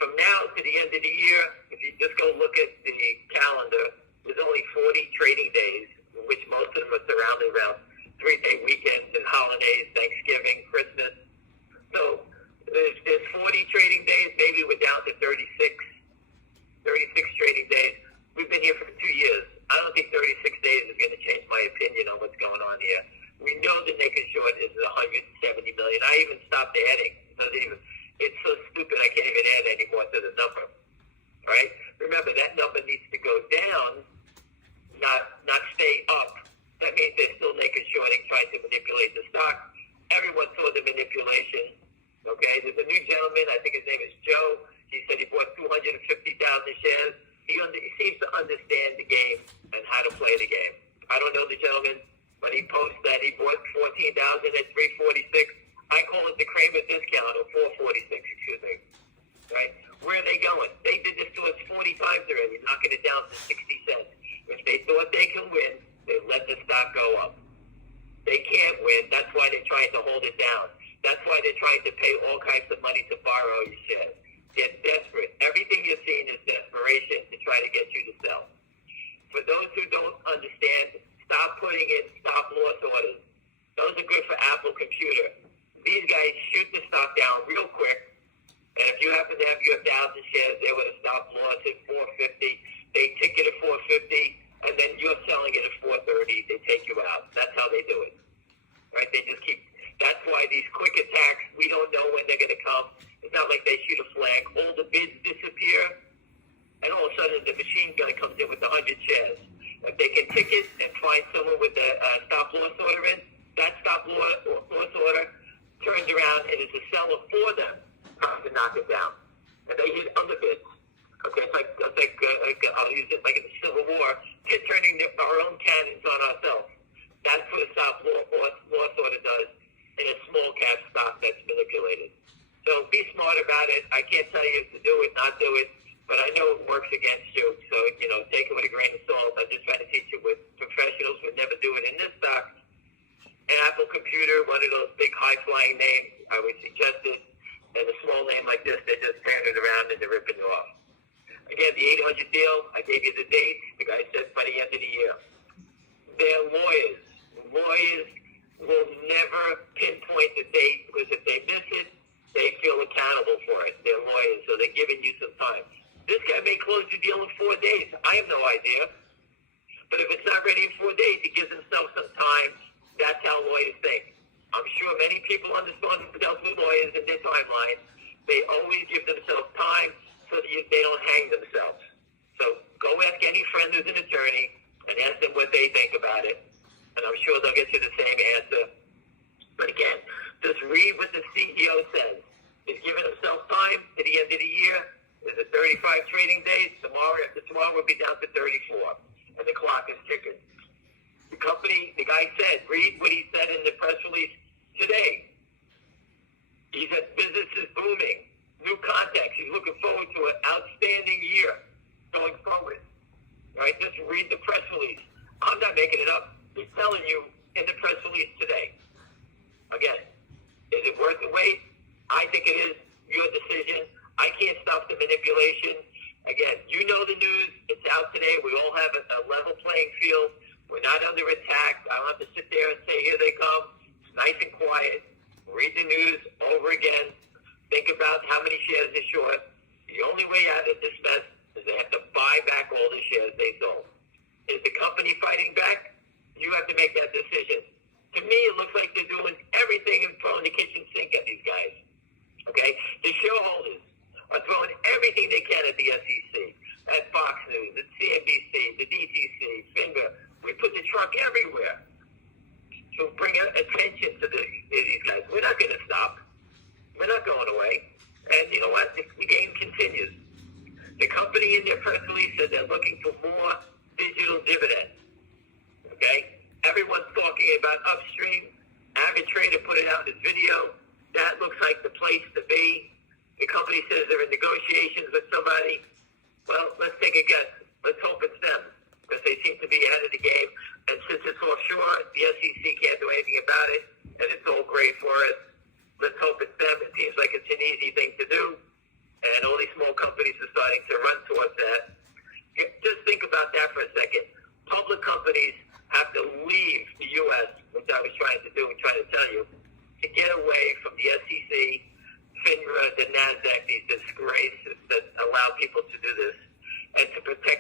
From now to the end of the year, if you just go look at the calendar, there's only 40 trading days, which most of them are surrounded around 3-day weekends and holidays, number needs to go down, not stay up. That means they're still naked shorting, trying to manipulate the stock. Everyone saw the manipulation. Okay, there's a new gentleman, I think his name is Joe. He said he bought 250,000 shares. He seems to understand the game and how to play the game. I don't know the gentleman, but he posts that he bought 14,000 at 346. I call it the Kramer discount, or 446, excuse me. Right? Where are they going? They did this to us 40 times already, knocking it down to 60 cents. If they thought they can win, they let the stock go up. They can't win. That's why they're trying to hold it down. That's why they're trying to pay all kinds of money to borrow your shares. They're desperate. Everything you're seeing is desperation to try to get you to sell. For those who don't understand, stop putting in stop-loss orders. Those are good for Apple Computer. These guys shoot the stock down real quick. And if you happen to have your 1,000 shares there with a stop-loss at 450, they tick it at 450, and then you're selling it at 430. They take you out. That's how they do it. Right? They just keep... That's why these quick attacks, we don't know when they're going to come. It's not like they shoot a flag. All the bids disappear, and all of a sudden the machine gun comes in with 100 shares. If they can tick it and find someone with a stop-loss order in, that stop-loss order turns around and is a seller for them trying to knock it down. And they hit other bids. Okay, it's like I'll use it like in the Civil War, turning our own cannons on ourselves. That's what a stop-loss order does in a small-cap stock that's manipulated. So be smart about it. I can't tell you to do it, not do it, but I know it works against you. So, take it with a grain of salt. I'm just trying to teach you what professionals would never do it in this stock. An Apple Computer, one of those big high-flying names, I would suggest it. And a small name like this, they're just turning it around and they're ripping you off. Again, the 800 deal, I gave you the date. The guy said by the end of the year. They're lawyers. Lawyers will never pinpoint the date because if they miss it, they feel accountable for it. They're lawyers, so they're giving you some time. This guy may close the deal in 4 days. I have no idea. But if it's not ready in 4 days, he gives himself some time. That's how lawyers think. I'm sure many people understand dealt with lawyers in their timeline. They always give themselves time so that they don't hang themselves. So go ask any friend who's an attorney and ask them what they think about it. And I'm sure they'll get you the same answer. But again, just read what the CEO says. He's giving himself time to the end of the year. There's a 35 trading days. After tomorrow, we'll be down to 34. And the clock is ticking. The guy said, read what he said in the press release today. He said business is booming. New contacts. He's looking forward to an outstanding year going forward. Right? Just read the press release. I'm not making it up. He's telling you in the press release today. Again, is it worth the wait? I think it is your decision. I can't stop the manipulation. Again, you know the news. It's out today. We all have a level playing field. We're not under attack. I don't have to sit there and say, here they come. It's nice and quiet. Read the news over again. Think about how many shares are short. The only way out of this mess is they have to buy back all the shares they sold. Is the company fighting back? You have to make that decision. To me, it looks like they're doing everything and throwing the kitchen sink at these guys. Okay? The shareholders are throwing everything they can at the SEC, at Fox News, at CNBC, the DTC, FINRA. We put the truck everywhere to bring attention to these guys. We're not going to stop. We're not going away. And you know what? The game continues. The company in their press release said they're looking for more digital dividends. Okay? Everyone's talking about Upstream. Arbitrator put it out in his video. That looks like the place to be. The company says they're in negotiations with somebody. Well, let's take a guess. Let's hope it's them, because they seem to be ahead of the game. And since it's offshore, the SEC can't do anything about it, and it's all great for us. Let's hope it's them. It seems like it's an easy thing to do, and all these small companies are starting to run towards that. Just think about that for a second. Public companies have to leave the U.S., which I was trying to do and trying to tell you, to get away from the SEC, FINRA, the NASDAQ, these disgraces that allow people to do this, and to protect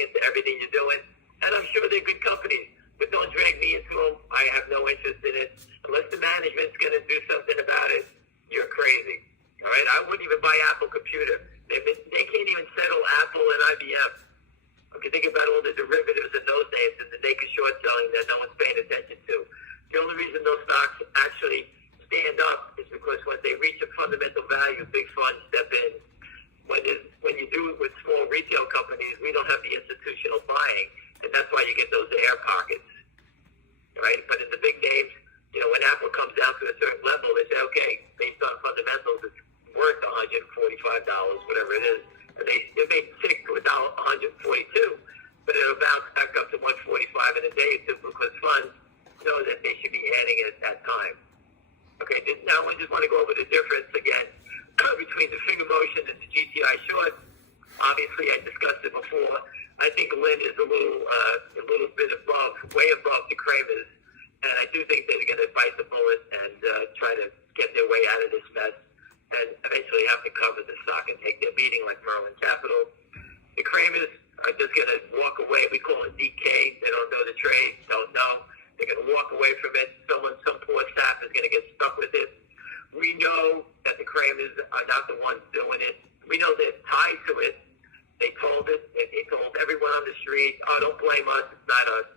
into everything you're doing. And I'm sure they're good companies, but don't drag me into them. I have no interest in it. Unless the management's going to do something about it, you're crazy. All right? I wouldn't even buy Apple Computer. They can't even settle Apple and IBM. Okay, think about all the derivatives in those days and the naked short selling that no one's paying attention to. The only reason those stocks actually stand up is because when they reach a fundamental value, big funds step in. When you do it with small retail companies, we don't have the institutional buying, and that's why you get those air pockets, right? But in the big names, when Apple comes down to a certain level, they say, okay, based on fundamentals, it's worth $145, whatever it is. And they may tick to $142, but it'll bounce back up to $145 in a day or two because funds know that they should be adding it at that time. Okay, now I just want to go over the difference again between the finger motion and the GTI short. Obviously, I discussed it before. I think Lynn is a little bit above, way above the Kramers, and I do think they're going to bite the bullet and try to get their way out of this mess and eventually have to cover the stock and take their beating like Merlin Capital. The Kramers are just going to walk away. We call it DK. They don't know the trade, don't know. They're going to walk away from it. Some poor staff is going to get stuck with it. We know that the Kramers are not the ones doing it. We know they're tied to it. They told it. They told everyone on the street, oh, don't blame us. It's not us.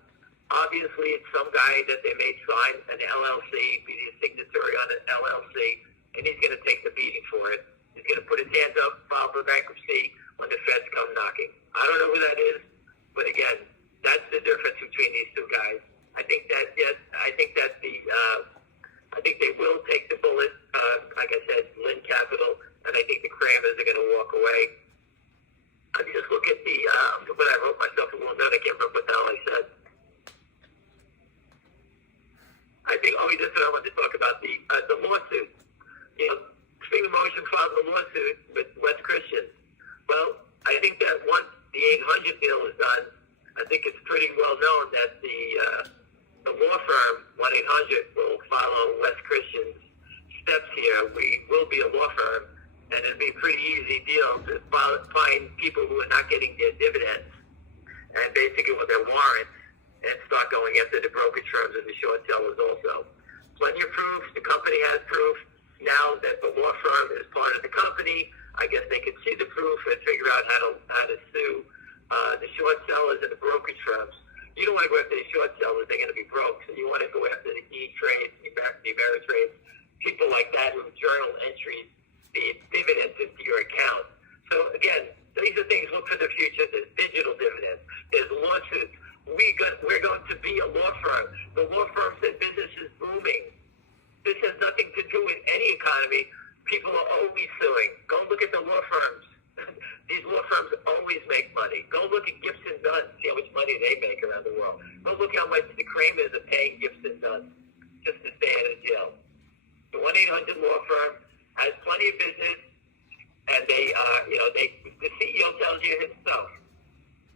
Obviously, it's some guy that they made sign an LLC, be the signatory on an LLC, and he's going to take the beating for it. He's going to put his hands up, file for bankruptcy when the feds come knocking. I don't know who that is, but again, that's the difference between these two guys. I think that they will take the bullet. Like I said, Lynn Capital, and I think the Kramers are going to walk away. I just look at what I wrote myself a little note. I can't remember what the hell I said. I think, this is what I wanted to talk about, the lawsuit. Finger Motion filed a lawsuit with West Christian. Well, I think that once the 800 deal is done, I think it's pretty well known that the law firm, 1-800, will follow West Christian's steps here. We will be a law firm, and it'll be a pretty easy deal to find people who are not getting their dividends and basically with their warrants and start going after the brokerage firms and the short sellers also. Plenty of proof. The company has proof. Now that the law firm is part of the company, I guess they can see the proof and figure out how to sue the short sellers and the brokerage firms. You don't want to go after the short sellers; they're going to be broke. So you want to go after the E-Trades, the Ameritrades, people like that with journal entries, the dividends into your account. So again, these are things. Look for the future. There's digital dividends. There's lawsuits. We're going to be a law firm. The law firm said business is booming. This has nothing to do with any economy. People are always suing. Go look at the law firms. These law firms always make money. Go look at Gibson Dunn, see how much money they make around the world. Go look how much the Kramers are paying Gibson Dunn just to stay out of jail. The 1-800 law firm has plenty of business, and the CEO tells you himself.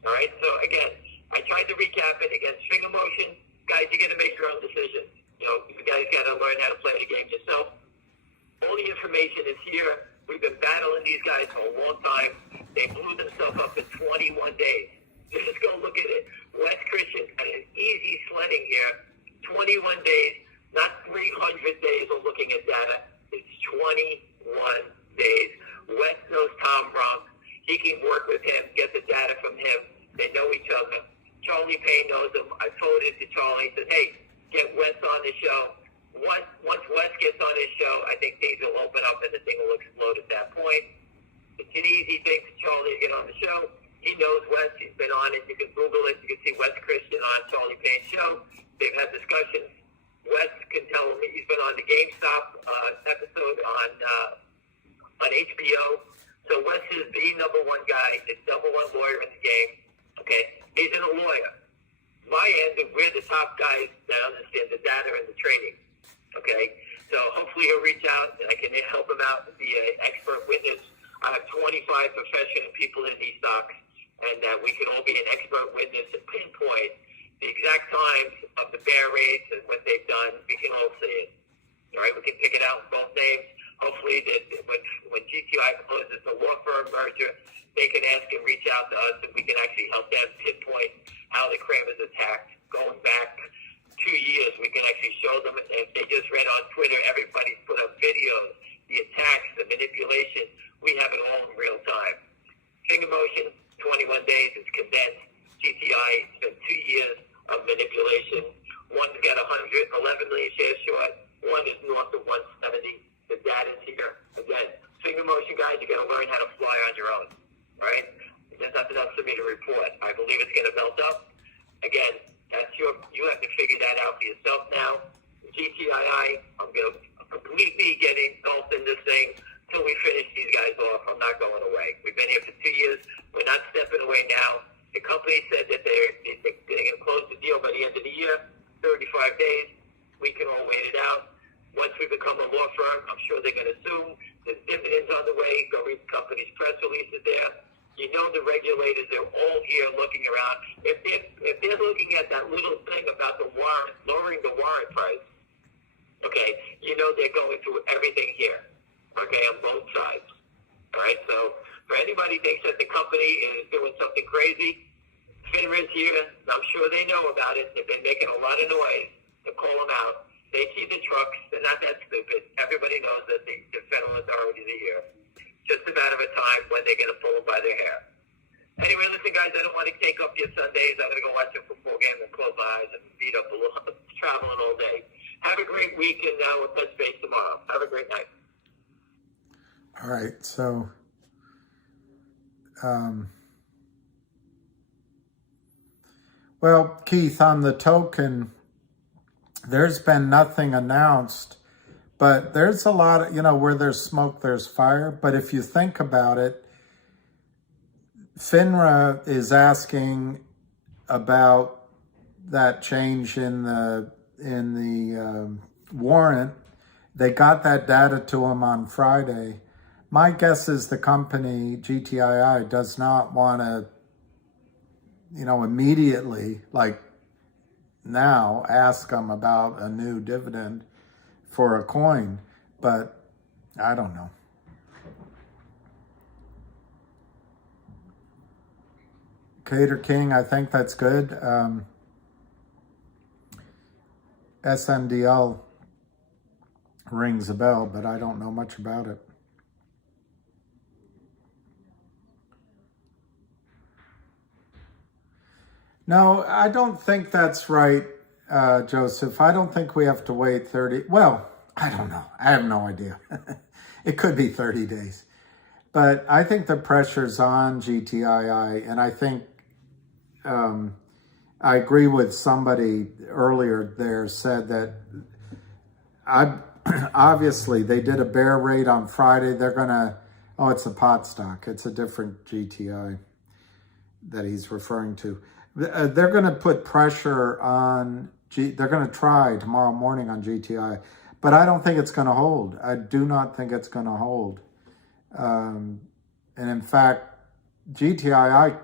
All right. So again, I tried to recap it against finger motion. Guys, you got to make your own decisions. You guys got to learn how to play the game yourself. All the information is here. We've been battling these guys for a long time. They blew themselves up in 21 days. Just go look at it. West Christian had an easy sledding here. 21 days, not 300 days of looking at data. It's 21 days. West knows Tom Bronx. He can work with him, get the data from him. They know each other. Charlie Payne knows him. I forwarded to Charlie. He said, hey, get Wes on the show. Once Wes gets on his show, I think things will open up and the thing will explode at that point. It's an easy thing for Charlie to get on the show. He knows Wes. He's been on it. You can Google it. You can see Wes Christian on Charlie Payne's show. They've had discussions. Wes can tell him he's been on the GameStop episode on HBO. So Wes is the number one guy, the number one lawyer in the game. Okay, he's a lawyer. My end, we're the top guys that understand the data and the trading. Okay, so hopefully he'll reach out and I can help him out and be an expert witness. I have 25 professional people in these stocks, and we can all be an expert witness and pinpoint the exact times of the bear rates and what they've done. We can all see it. All right, we can pick it out in both names. Hopefully, when GTI closes the law firm merger, they can ask and reach out to us, and we can actually help them GTI. It's been 2 years of manipulation. One's got 111 million shares short. One is north of 170. The data's here. Again, finger motion guys, you got to learn how to fly on your own, right? There's nothing else for me to report. I believe it's going to melt up. Again, you have to figure that out for yourself now. GTII, I'm going to completely get engulfed in this thing until we finish these guys off. I'm not going away. We've been here for 2 years. We're not stepping away now. The company said that they're going to close the deal by the end of the year, 35 days. We can all wait it out. Once we become a law firm, I'm sure they're going to sue. There's dividends on the way. Go read the company's press releases there. You know the regulators, they're all here looking around. If they're looking at that little thing about the warrant, lowering the warrant price, okay, you know they're going through everything here, okay, on both sides. All right, so for anybody who thinks that the company is doing something crazy, FINRA's here. I'm sure they know about it. They've been making a lot of noise to call them out. They see the trucks. They're not that stupid. Everybody knows that the federal authorities are here. Just a matter of a time when they're going to pull them by their hair. Anyway, listen, guys, I don't want to take up your Sundays. I'm going to go watch a football game and close my eyes and beat up a little, traveling all day. Have a great week, and we'll touch base tomorrow. Have a great night. All right, so well, Keith, on the token, there's been nothing announced, but there's a lot of, where there's smoke, there's fire. But if you think about it, FINRA is asking about that change in the warrant. They got that data to them on Friday. My guess is the company, GTII, does not want to, immediately, like now, ask them about a new dividend for a coin. But I don't know. Cater King, I think that's good. SMDL rings a bell, but I don't know much about it. No, I don't think that's right, Joseph. I don't think we have to wait 30. Well, I don't know. I have no idea. It could be 30 days. But I think the pressure's on GTII, and I think I agree with somebody earlier there said that obviously they did a bear raid on Friday. They're going to, it's a pot stock. It's a different GTI that he's referring to. They're going to put pressure on, they're going to try tomorrow morning on GTI, but I don't think it's going to hold. I do not think it's going to hold. And in fact, GTII,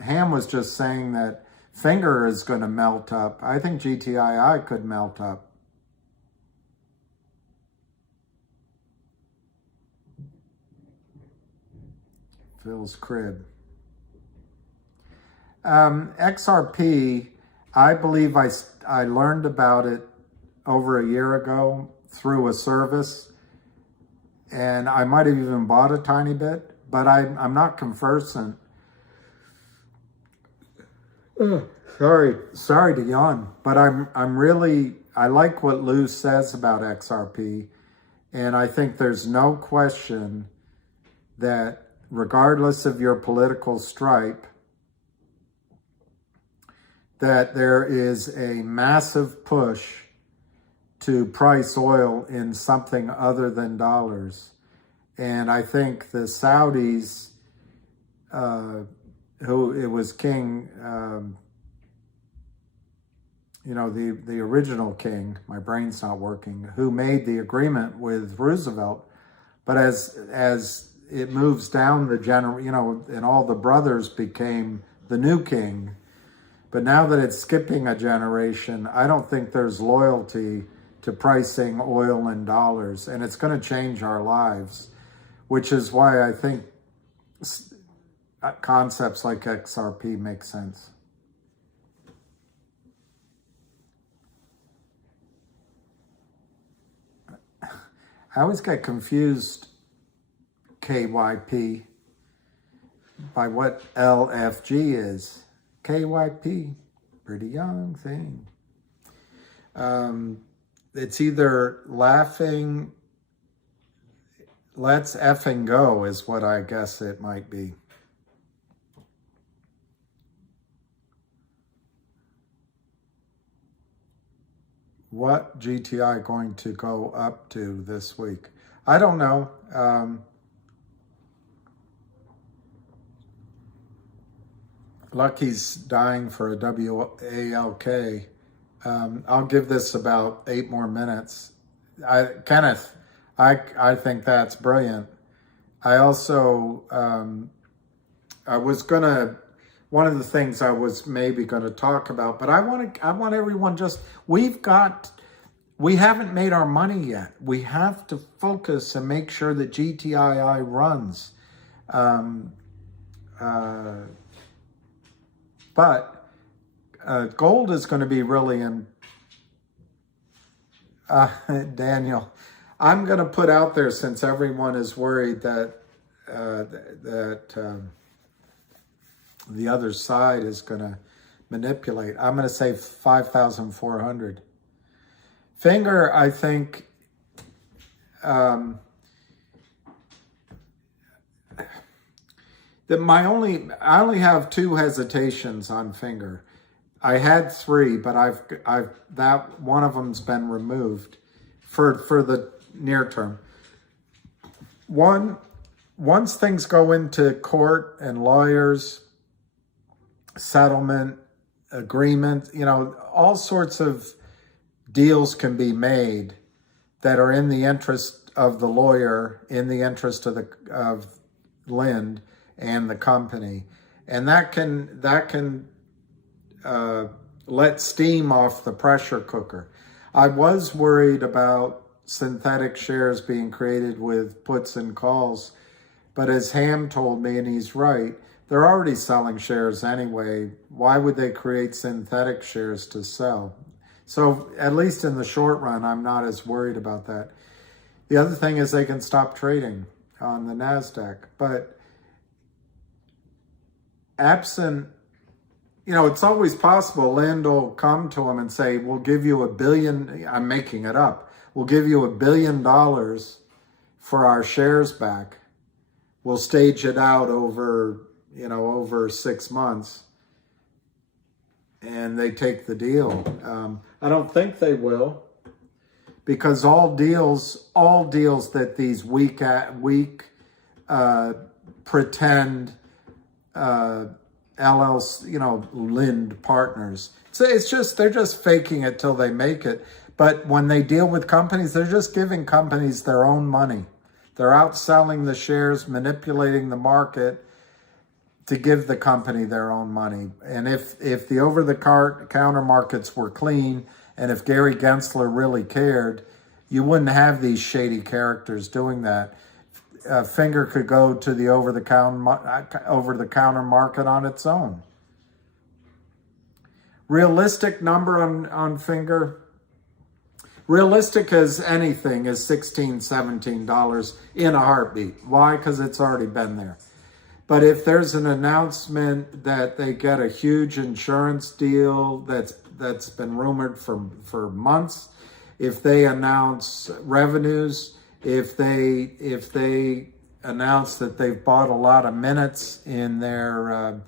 Ham was just saying that Finger is going to melt up. I think GTII could melt up. Phil's crib. XRP, I believe I learned about it over a year ago through a service, and I might have even bought a tiny bit, but I'm not conversant. Sorry to yawn, but I like what Lou says about XRP, and I think there's no question that regardless of your political stripe, that there is a massive push to price oil in something other than dollars. And I think the Saudis, who it was King, the original king, my brain's not working, who made the agreement with Roosevelt. But as it moves down the and all the brothers became the new king. But now that it's skipping a generation, I don't think there's loyalty to pricing oil in dollars, and it's going to change our lives, which is why I think concepts like XRP make sense. I always get confused, KYP, by what LFG is. KYP, pretty young thing. It's either laughing, let's effing go is what I guess it might be. What GTI going to go up to this week? I don't know. Lucky's dying for a WALK. I'll give this about 8 more minutes. Kenneth, I think that's brilliant. I also, I was gonna, one of the things I was maybe gonna talk about, but I want everyone we haven't made our money yet. We have to focus and make sure that GTII runs. But gold is going to be really in. Daniel, I'm going to put out there, since everyone is worried that the other side is going to manipulate. I'm going to say 5,400. Finger, I think. I only have 2 hesitations on finger. I had 3, but that one of them's been removed for the near term. Once things go into court and lawyers, settlement, agreement, all sorts of deals can be made that are in the interest of the lawyer, in the interest of Lind and the company, and that can let steam off the pressure cooker. I was worried about synthetic shares being created with puts and calls, but as Ham told me, and he's right, they're already selling shares anyway. Why would they create synthetic shares to sell? So at least in the short run, I'm not as worried about that. The other thing is they can stop trading on the NASDAQ, but absent, it's always possible Lind will come to him and say, we'll give you $1 billion, I'm making it up, we'll give you $1 billion for our shares back. We'll stage it out over 6 months. And they take the deal. I don't think they will, because all deals that these weak pretend LLC, Lind partners. So they're just faking it till they make it. But when they deal with companies, they're just giving companies their own money. They're outselling the shares, manipulating the market to give the company their own money. And if the over-the-counter markets were clean, and if Gary Gensler really cared, you wouldn't have these shady characters doing that. Finger could go to the over-the-counter market on its own. Realistic number on Finger? Realistic as anything is $16, $17 in a heartbeat. Why? Because it's already been there. But if there's an announcement that they get a huge insurance deal that's been rumored for months, if they announce revenues, if they announce that they've bought a lot of minutes in their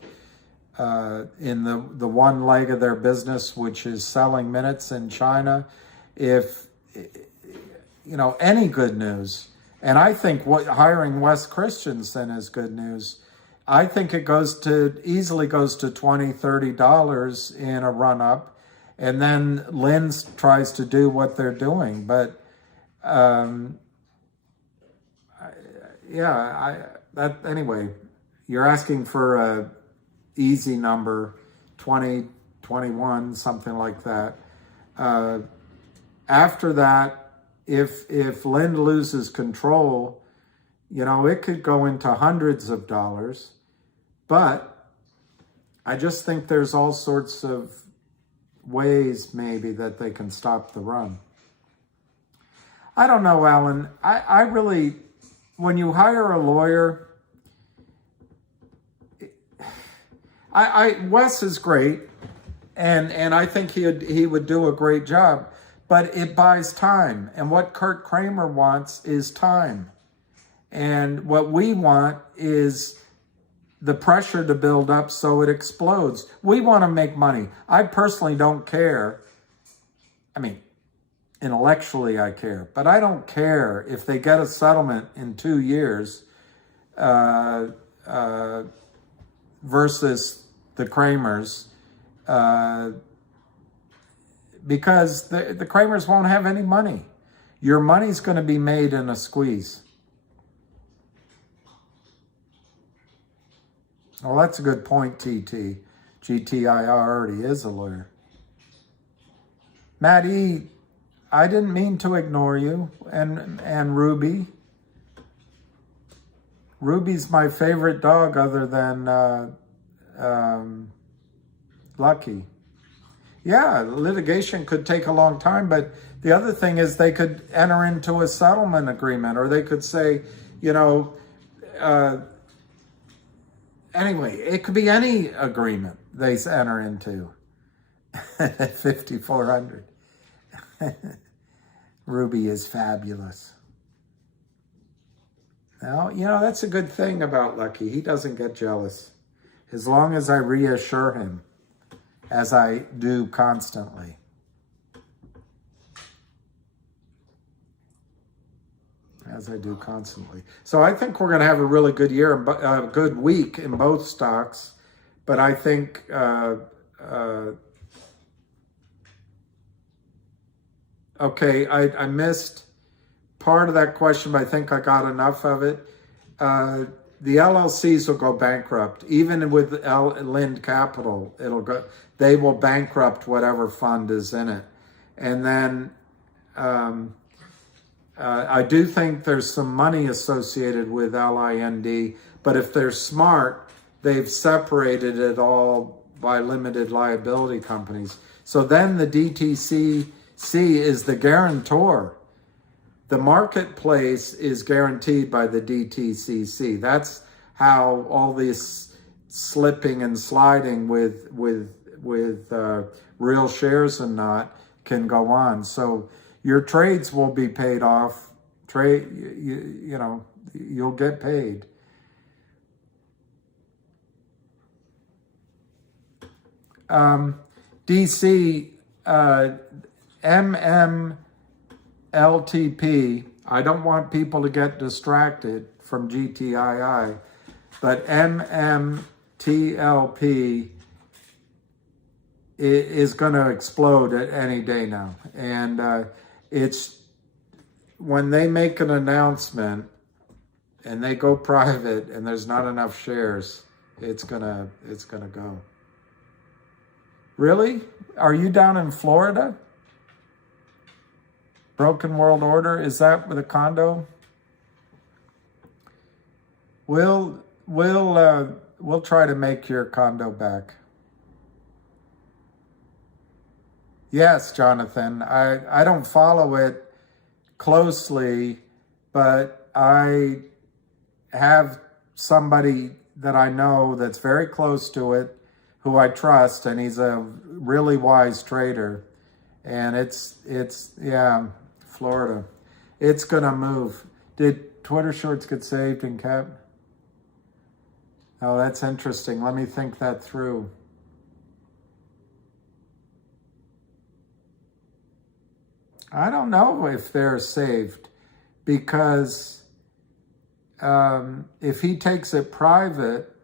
in the one leg of their business, which is selling minutes in China, if any good news, and I think hiring Wes Christensen is good news. I think it easily goes to $20, $30 in a run up, and then Lind tries to do what they're doing. But anyway, you're asking for a easy number, 20, 21, something like that. After that, if Lind loses control, it could go into hundreds of dollars. But I just think there's all sorts of ways maybe that they can stop the run. I don't know, Alan. I really, when you hire a lawyer, Wes is great, and I think he would do a great job, but it buys time. And what Kurt Kramer wants is time. And what we want is the pressure to build up so it explodes. We want to make money. I personally don't care. I mean, intellectually I care, but I don't care if they get a settlement in 2 years versus the Kramers, because the Kramers won't have any money. Your money's going to be made in a squeeze. Well, that's a good point, TT. GTII already is a lawyer. Matt E., I didn't mean to ignore you. And Ruby. Ruby's my favorite dog other than Lucky. Yeah, litigation could take a long time, but the other thing is they could enter into a settlement agreement, or they could say, anyway, it could be any agreement they enter into. 5,400. Ruby is fabulous. Now, that's a good thing about Lucky. He doesn't get jealous. As long as I reassure him, as I do constantly. So I think we're going to have a really good year, a good week in both stocks. But I think okay, I missed part of that question, but I think I got enough of it. The LLCs will go bankrupt. Even with Lind Capital, they will bankrupt whatever fund is in it. And then I do think there's some money associated with LIND, but if they're smart, they've separated it all by limited liability companies. So then the DTCC is the guarantor. The marketplace is guaranteed by the DTCC. That's how all this slipping and sliding with real shares and not can go on. So your trades will be paid off. You'll get paid. DC, MMLTP, I don't want people to get distracted from GTII, but MMTLP is going to explode at any day now. And it's when they make an announcement and they go private and there's not enough shares, it's gonna go. Really? Are you down in Florida? Broken World Order, is that with a condo? We'll try to make your condo back. Yes, Jonathan, I don't follow it closely, but I have somebody that I know that's very close to it, who I trust, and he's a really wise trader. And it's Florida. It's gonna move. Did Twitter Shorts get saved and kept? Oh, that's interesting. Let me think that through. I don't know if they're saved, because if he takes it private,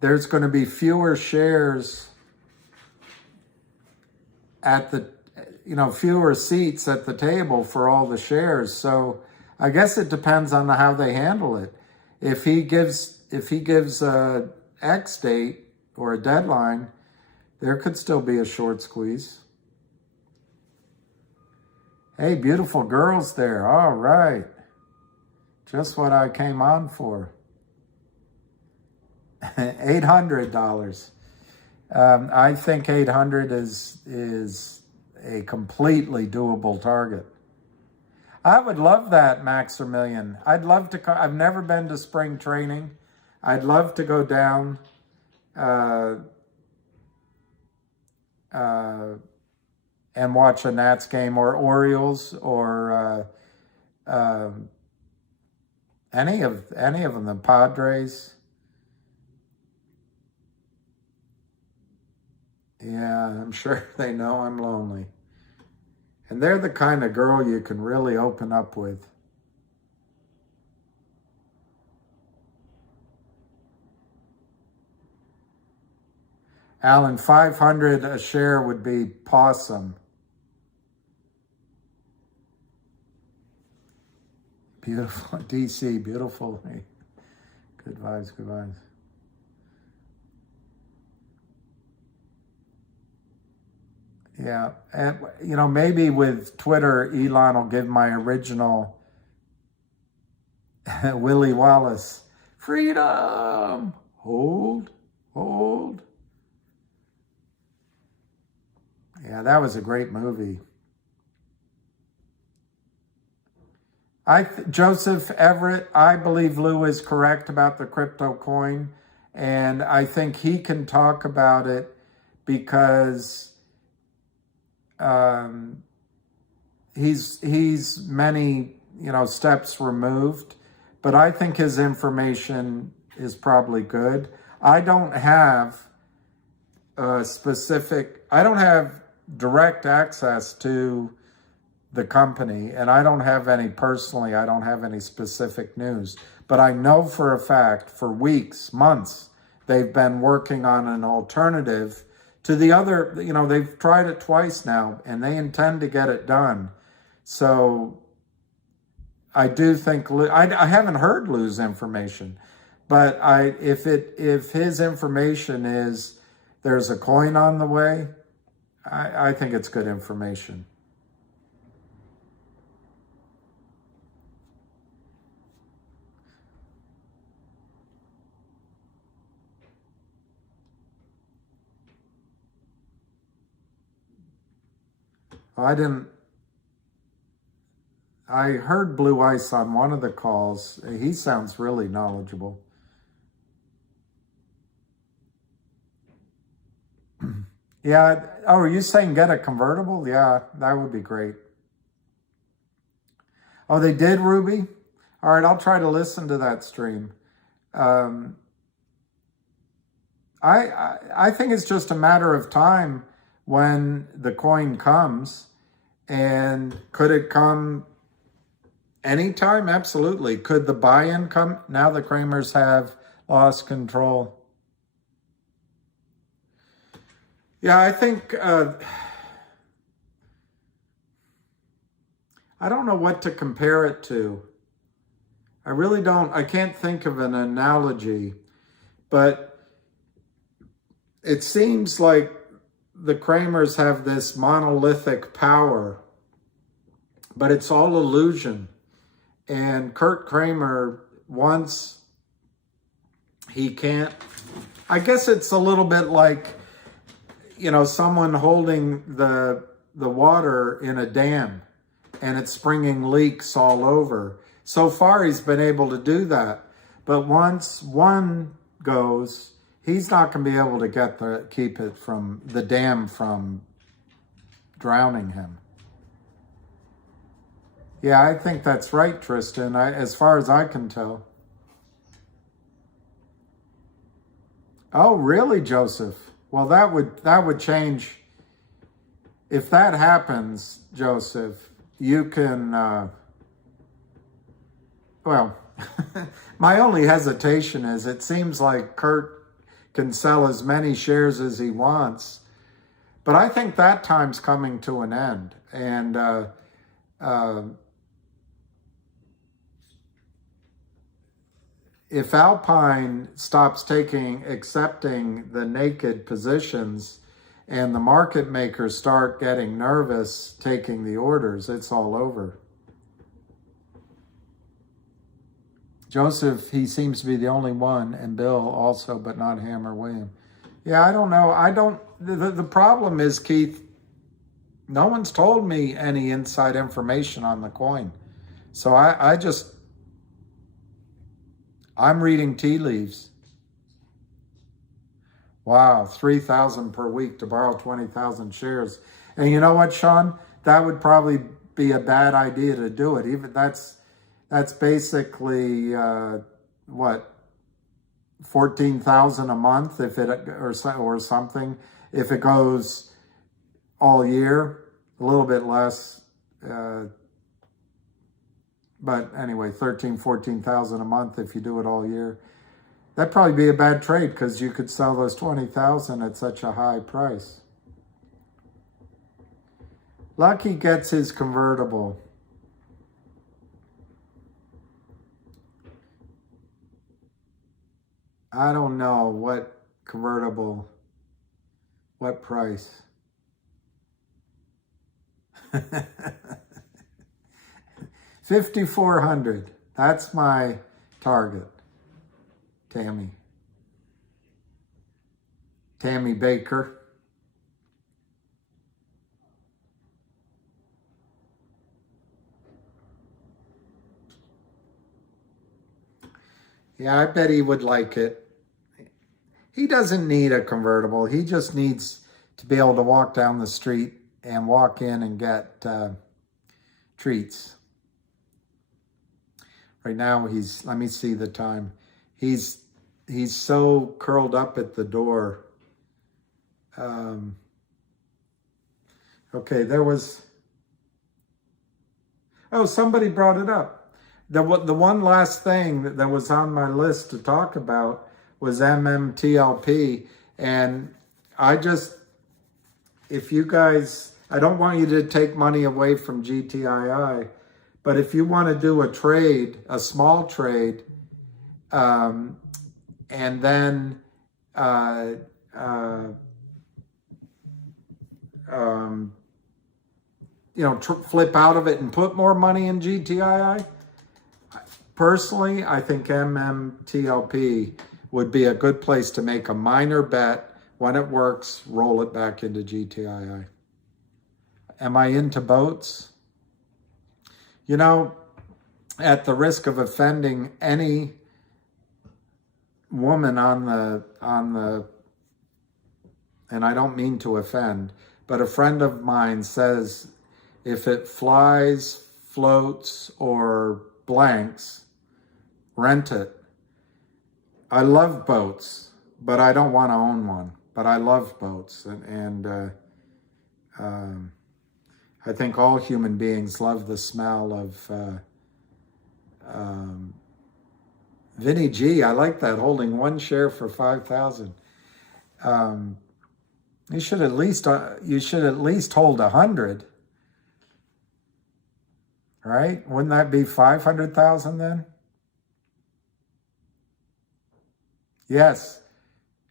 there's going to be fewer shares at the, fewer seats at the table for all the shares. So I guess it depends on how they handle it. If he gives a X date or a deadline, there could still be a short squeeze. Hey, beautiful girls there. All right. Just what I came on for. $800. I think 800 is a completely doable target. I would love that, Maximilian. I'd love to. I've never been to spring training. I'd love to go down and watch a Nats game or Orioles or any of them, the Padres. Yeah, I'm sure they know I'm lonely. And they're the kind of girl you can really open up with. Alan, 500 a share would be possum. Beautiful. DC, beautiful. Good vibes, good vibes. Yeah, and you know, maybe with Twitter, Elon will give my original Willie Wallace, freedom, hold. Yeah, that was a great movie. Joseph Everett, I believe Lou is correct about the crypto coin, and I think he can talk about it because he's many, steps removed, but I think his information is probably good. I don't have direct access to the company, and I don't have any personally. I don't have any specific news, but I know for a fact for weeks, months, they've been working on an alternative to the other. They've tried it twice now, and they intend to get it done. So I do think I haven't heard Lou's information, but if his information is there's a coin on the way, I think it's good information. I heard Blue Ice on one of the calls. He sounds really knowledgeable. Yeah. Oh, are you saying get a convertible? Yeah, that would be great. Oh, they did, Ruby? All right, I'll try to listen to that stream. I think it's just a matter of time when the coin comes. And could it come anytime? Absolutely. Could the buy-in come? Now the Kramers have lost control. Yeah, I think, I don't know what to compare it to. I really don't. I can't think of an analogy, but it seems like the Kramers have this monolithic power, but it's all illusion. And Kurt Kramer, once he can't, I guess it's a little bit like, someone holding the water in a dam and it's springing leaks all over. So far, he's been able to do that. But once one goes, he's not going to be able to keep it from the dam from drowning him. Yeah, I think that's right, Tristan, as far as I can tell. Oh, really, Joseph? Well, that would change. If that happens, Joseph, you can, my only hesitation is it seems like Kurt can sell as many shares as he wants, but I think that time's coming to an end. And if Alpine stops accepting the naked positions and the market makers start getting nervous taking the orders, it's all over. Joseph, he seems to be the only one, and Bill also, but not Hammer William. Yeah, I don't know. The problem is, Keith, no one's told me any inside information on the coin. So I'm reading tea leaves. Wow, 3,000 per week to borrow 20,000 shares. And you know what, Sean? That would probably be a bad idea to do it. Even that's basically what, 14,000 a month if it or something. If it goes all year, a little bit less. But anyway, 14,000 a month if you do it all year. That'd probably be a bad trade because you could sell those 20,000 at such a high price. Lucky gets his convertible. I don't know what convertible, what price. 5,400. That's my target. Tammy Baker. Yeah, I bet he would like it. He doesn't need a convertible. He just needs to be able to walk down the street and walk in and get treats. Right now, let me see the time. He's so curled up at the door. Okay, somebody brought it up. The one last thing that was on my list to talk about was MMTLP. And if you guys, I don't want you to take money away from GTII, but if you want to do a trade, a small trade, and then flip out of it and put more money in GTII, personally, I think MMTLP would be a good place to make a minor bet. When it works, roll it back into GTII. Am I into boats? You know, at the risk of offending any woman on the, and I don't mean to offend, but a friend of mine says if it flies, floats, or blanks, rent it. I love boats, but I don't want to own one. But I love boats, and I think all human beings love the smell of Vinny G. I like that, holding one share for 5,000. You should at least hold 100, right? Wouldn't that be 500,000 then? Yes.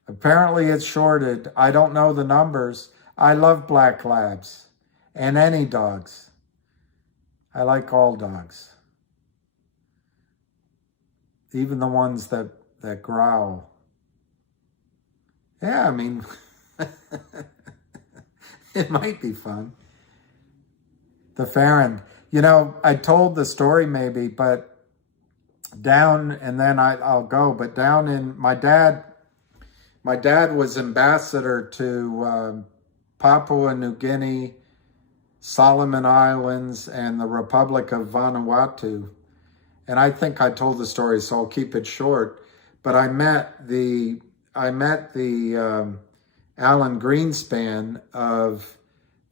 Apparently it's shorted. I don't know the numbers. I love black labs and any dogs. I like all dogs. Even the ones that growl. Yeah, I mean, it might be fun. The Farron. You know, I told the story maybe, but down, and then I'll go, but down in, my dad was ambassador to Papua New Guinea, Solomon Islands, and the Republic of Vanuatu. And I think I told the story, so I'll keep it short. But I met the Alan Greenspan of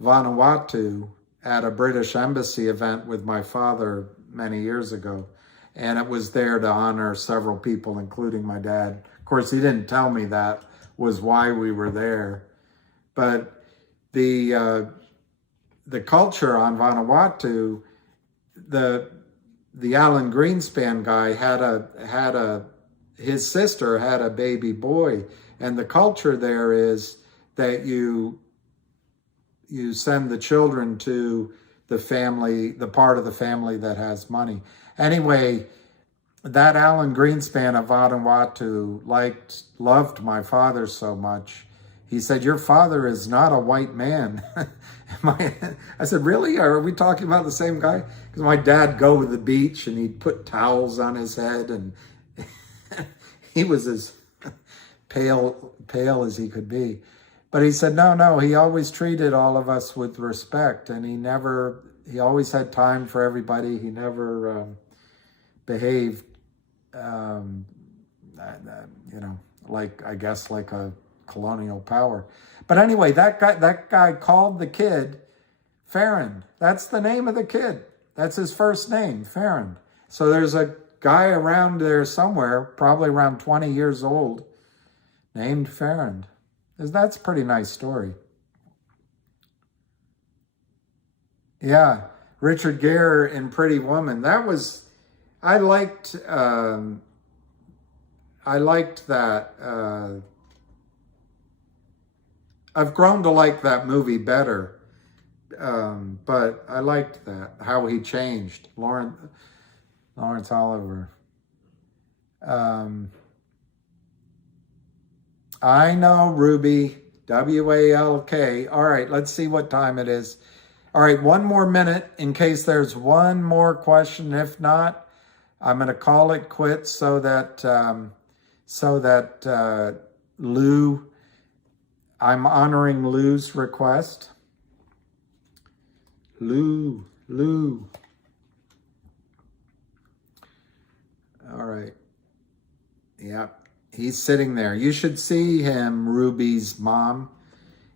Vanuatu at a British embassy event with my father many years ago. And it was there to honor several people, including my dad. Of course, he didn't tell me that was why we were there. But the culture on Vanuatu, the Alan Greenspan guy his sister had a baby boy, and the culture there is that you send the children to the family, the part of the family that has money. Anyway, that Alan Greenspan of Vanuatu loved my father so much. He said, "Your father is not a white man." I said, "Really? Are we talking about the same guy?" Because my dad go to the beach and he'd put towels on his head, and he was pale as he could be. But he said, no, he always treated all of us with respect, and he always had time for everybody. He never behaved, like, I guess, like a colonial power. But anyway, that guy called the kid Farron. That's the name of the kid. That's his first name, Farron. So there's a guy around there somewhere, probably around 20 years old, named Farron. That's a pretty nice story. Yeah, Richard Gere in Pretty Woman. I liked that. I've grown to like that movie better. But I liked that, how he changed. Lawrence Oliver. I know, Ruby. W-A-L-K. All right, let's see what time it is. All right, 1 more minute in case there's one more question. If not, I'm going to call it quits so that Lou, I'm honoring Lou's request. Lou. All right. Yeah, he's sitting there. You should see him, Ruby's mom.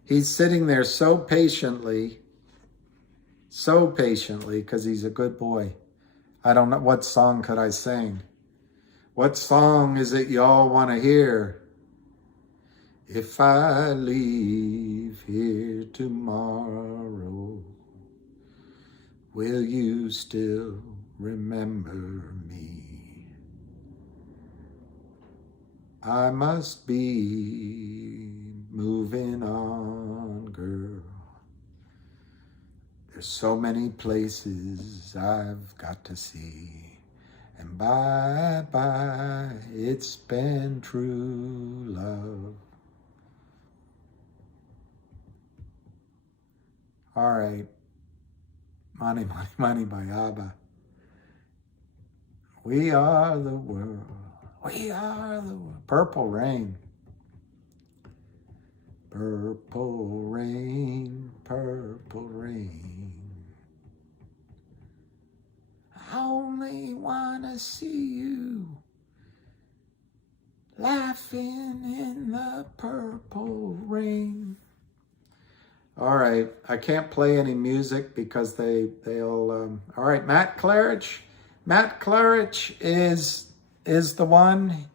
He's sitting there so patiently, because he's a good boy. I don't know, what song could I sing? What song is it y'all want to hear? If I leave here tomorrow, will you still remember me? I must be moving on, girl. There's so many places I've got to see. And bye-bye, it's been true love. All right. Money, money, money by ABBA. We are the world. We are the world. Purple Rain. Purple rain, purple rain. I only want to see you laughing in the purple rain. All right, I can't play any music because they'll. All right, Matt Clarich. Matt Clarich is the one.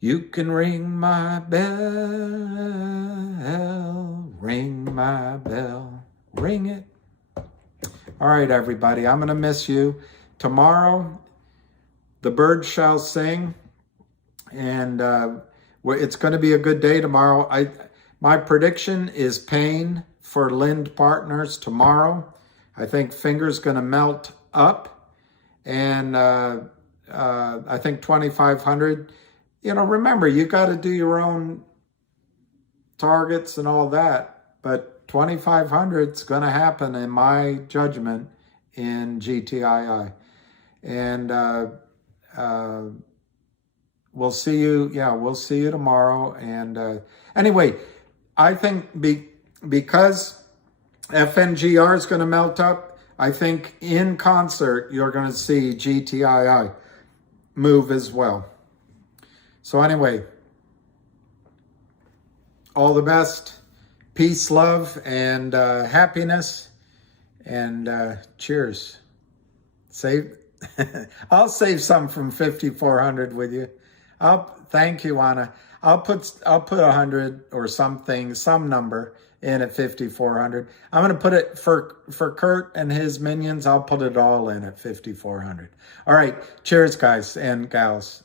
You can ring my bell, ring my bell, ring it. All right, everybody, I'm going to miss you. Tomorrow, the birds shall sing, and it's going to be a good day tomorrow. My prediction is pain for Lind Partners tomorrow. I think Finger's going to melt up, and I think 2,500. Remember, you got to do your own targets and all that, but 2,500 is going to happen in my judgment in GTII. And we'll see you. Yeah, we'll see you tomorrow. And anyway, I think because FNGR is going to melt up, I think in concert, you're going to see GTII move as well. So anyway, all the best, peace, love, and happiness, and cheers. I'll save some from 5,400 with you. Thank you, Anna. I'll put 100 or something, some number in at 5,400. I'm going to put it for Kurt and his minions. I'll put it all in at 5,400. All right, cheers, guys and gals.